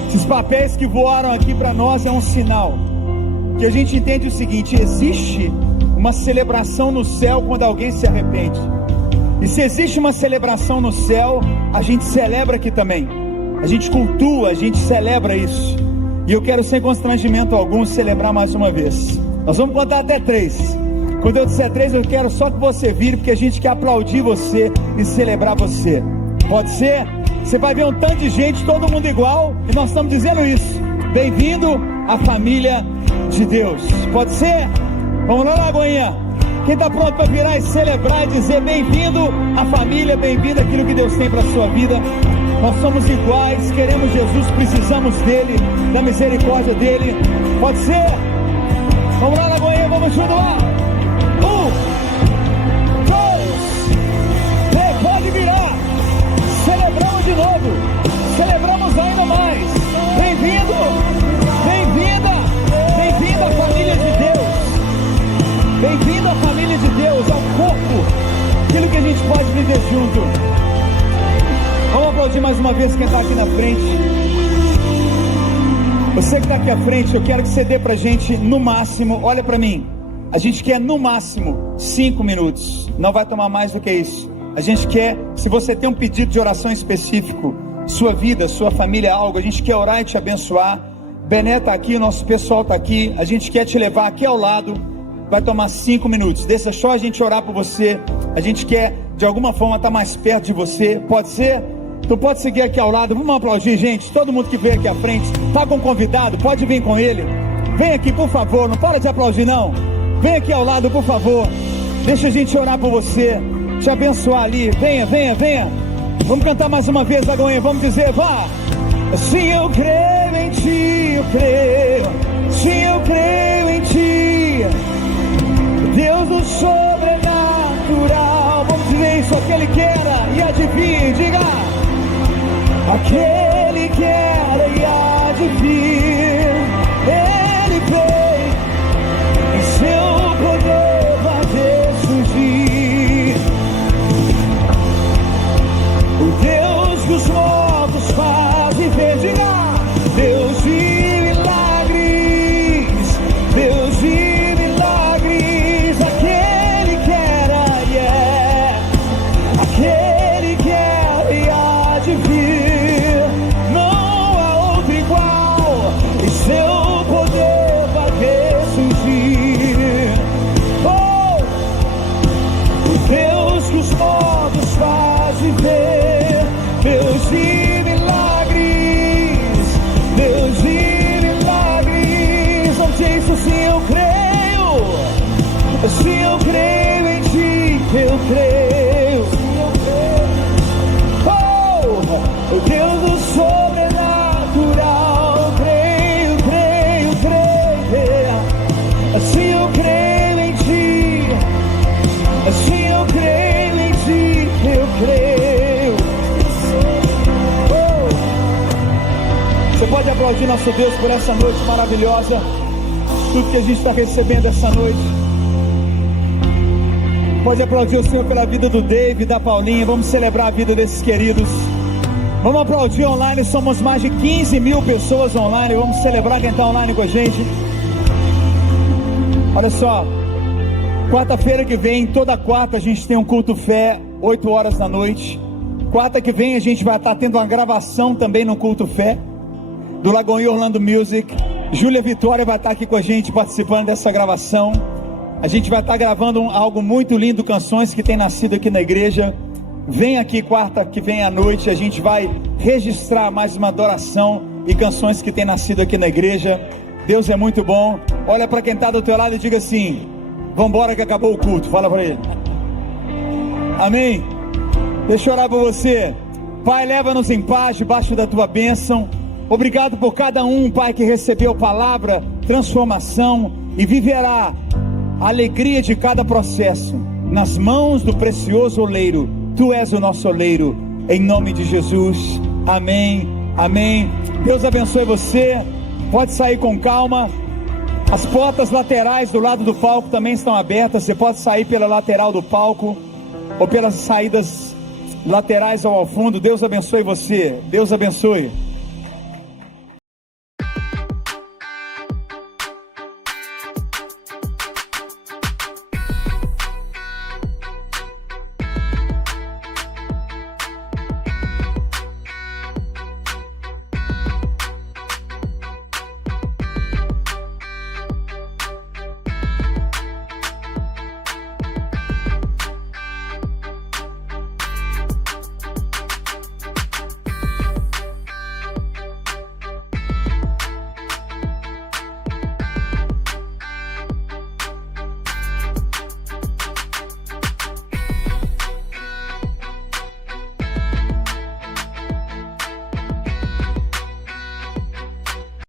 Esses papéis que voaram aqui para nós é um sinal que a gente entende o seguinte: existe uma celebração no céu quando alguém se arrepende. E se existe uma celebração no céu, a gente celebra aqui também. A gente cultua, a gente celebra isso. E eu quero, sem constrangimento algum, celebrar mais uma vez. Nós vamos contar até 3. Quando eu disser 3, eu quero só que você vire, porque a gente quer aplaudir você e celebrar você. Pode ser? Você vai ver um tanto de gente, todo mundo igual, e nós estamos dizendo isso. Bem-vindo à família de Deus. Pode ser? Vamos lá, Lagoinha. Quem está pronto para virar e celebrar e dizer bem-vindo à família, bem-vindo àquilo que Deus tem para a sua vida. Nós somos iguais, queremos Jesus, precisamos dele, da misericórdia dele. Pode ser? Vamos lá, Lagoinha, vamos junto lá. 1, 2, 3, pode virar. Celebramos de novo, celebramos ainda mais. Bem-vindo, bem-vinda, bem-vindo à família de Deus. Bem-vindo à família de Deus, ao corpo, aquilo que a gente pode viver junto. Vamos aplaudir mais uma vez quem está aqui na frente. Você que está aqui à frente, eu quero que você dê pra gente no máximo, olha pra mim, a gente quer no máximo 5 minutos, não vai tomar mais do que isso. A gente quer, se você tem um pedido de oração específico, sua vida, sua família, algo, a gente quer orar e te abençoar. Bené está aqui, nosso pessoal está aqui, a gente quer te levar aqui ao lado, vai tomar 5 minutos, deixa só a gente orar por você, a gente quer de alguma forma estar mais perto de você, pode ser? Tu pode seguir aqui ao lado, vamos aplaudir, gente, todo mundo que veio aqui à frente, está com um convidado, pode vir com ele, vem aqui por favor, não para de aplaudir não, vem aqui ao lado por favor, deixa a gente orar por você, te abençoar ali, venha, venha, venha, vamos cantar mais uma vez, Lagoinha, vamos dizer, vá! Sim, eu creio em ti, eu creio, sim, eu creio em ti, Deus do sobrenatural. aquele que era e há de vir, diga. Aquele que era e há de vir, ele veio, em seu poder vai ressurgir. O Deus que os mortos faz viver, diga. Deus de milagres, Deus de milagres, aquele que era e é, aquele que era e há de vir, não há outro igual, e seu poder vai ressurgir. Oh, o Deus que os mortos faz viver, Deus de milagres, Deus de milagres. Não sei se eu creio, se eu creio em ti, eu creio. Oh, o Deus do sobrenatural, creio, creio, creio. Se eu creio em ti, se eu creio em ti, eu creio. Oh. Você pode aplaudir nosso Deus por essa noite maravilhosa, tudo que a gente está recebendo essa noite. Pode aplaudir o Senhor pela vida do David, da Paulinha. Vamos celebrar a vida desses queridos. Vamos aplaudir online, somos mais de 15 mil pessoas online. Vamos celebrar quem está online com a gente. Olha só, quarta-feira que vem, toda quarta a gente tem um culto fé, 8 horas da noite. Quarta que vem a gente vai estar tendo uma gravação também no culto fé, do Lagoinha Orlando Music. Júlia Vitória vai estar aqui com a gente participando dessa gravação. A gente vai estar gravando algo muito lindo, canções que tem nascido aqui na igreja. Vem aqui quarta que vem à noite, a gente vai registrar mais uma adoração e canções que tem nascido aqui na igreja. Deus é muito bom. Olha para quem está do teu lado e diga assim: vambora que acabou o culto. Fala para ele. Amém. Deixa eu orar por você. Pai, leva-nos em paz debaixo da tua bênção. Obrigado por cada um, Pai, que recebeu palavra, transformação e viverá a alegria de cada processo nas mãos do precioso oleiro. Tu és o nosso oleiro, em nome de Jesus. Amém, amém. Deus abençoe você. Pode sair com calma. As portas laterais do lado do palco também estão abertas. Você pode sair pela lateral do palco ou pelas saídas laterais ao fundo. Deus abençoe você. Deus abençoe.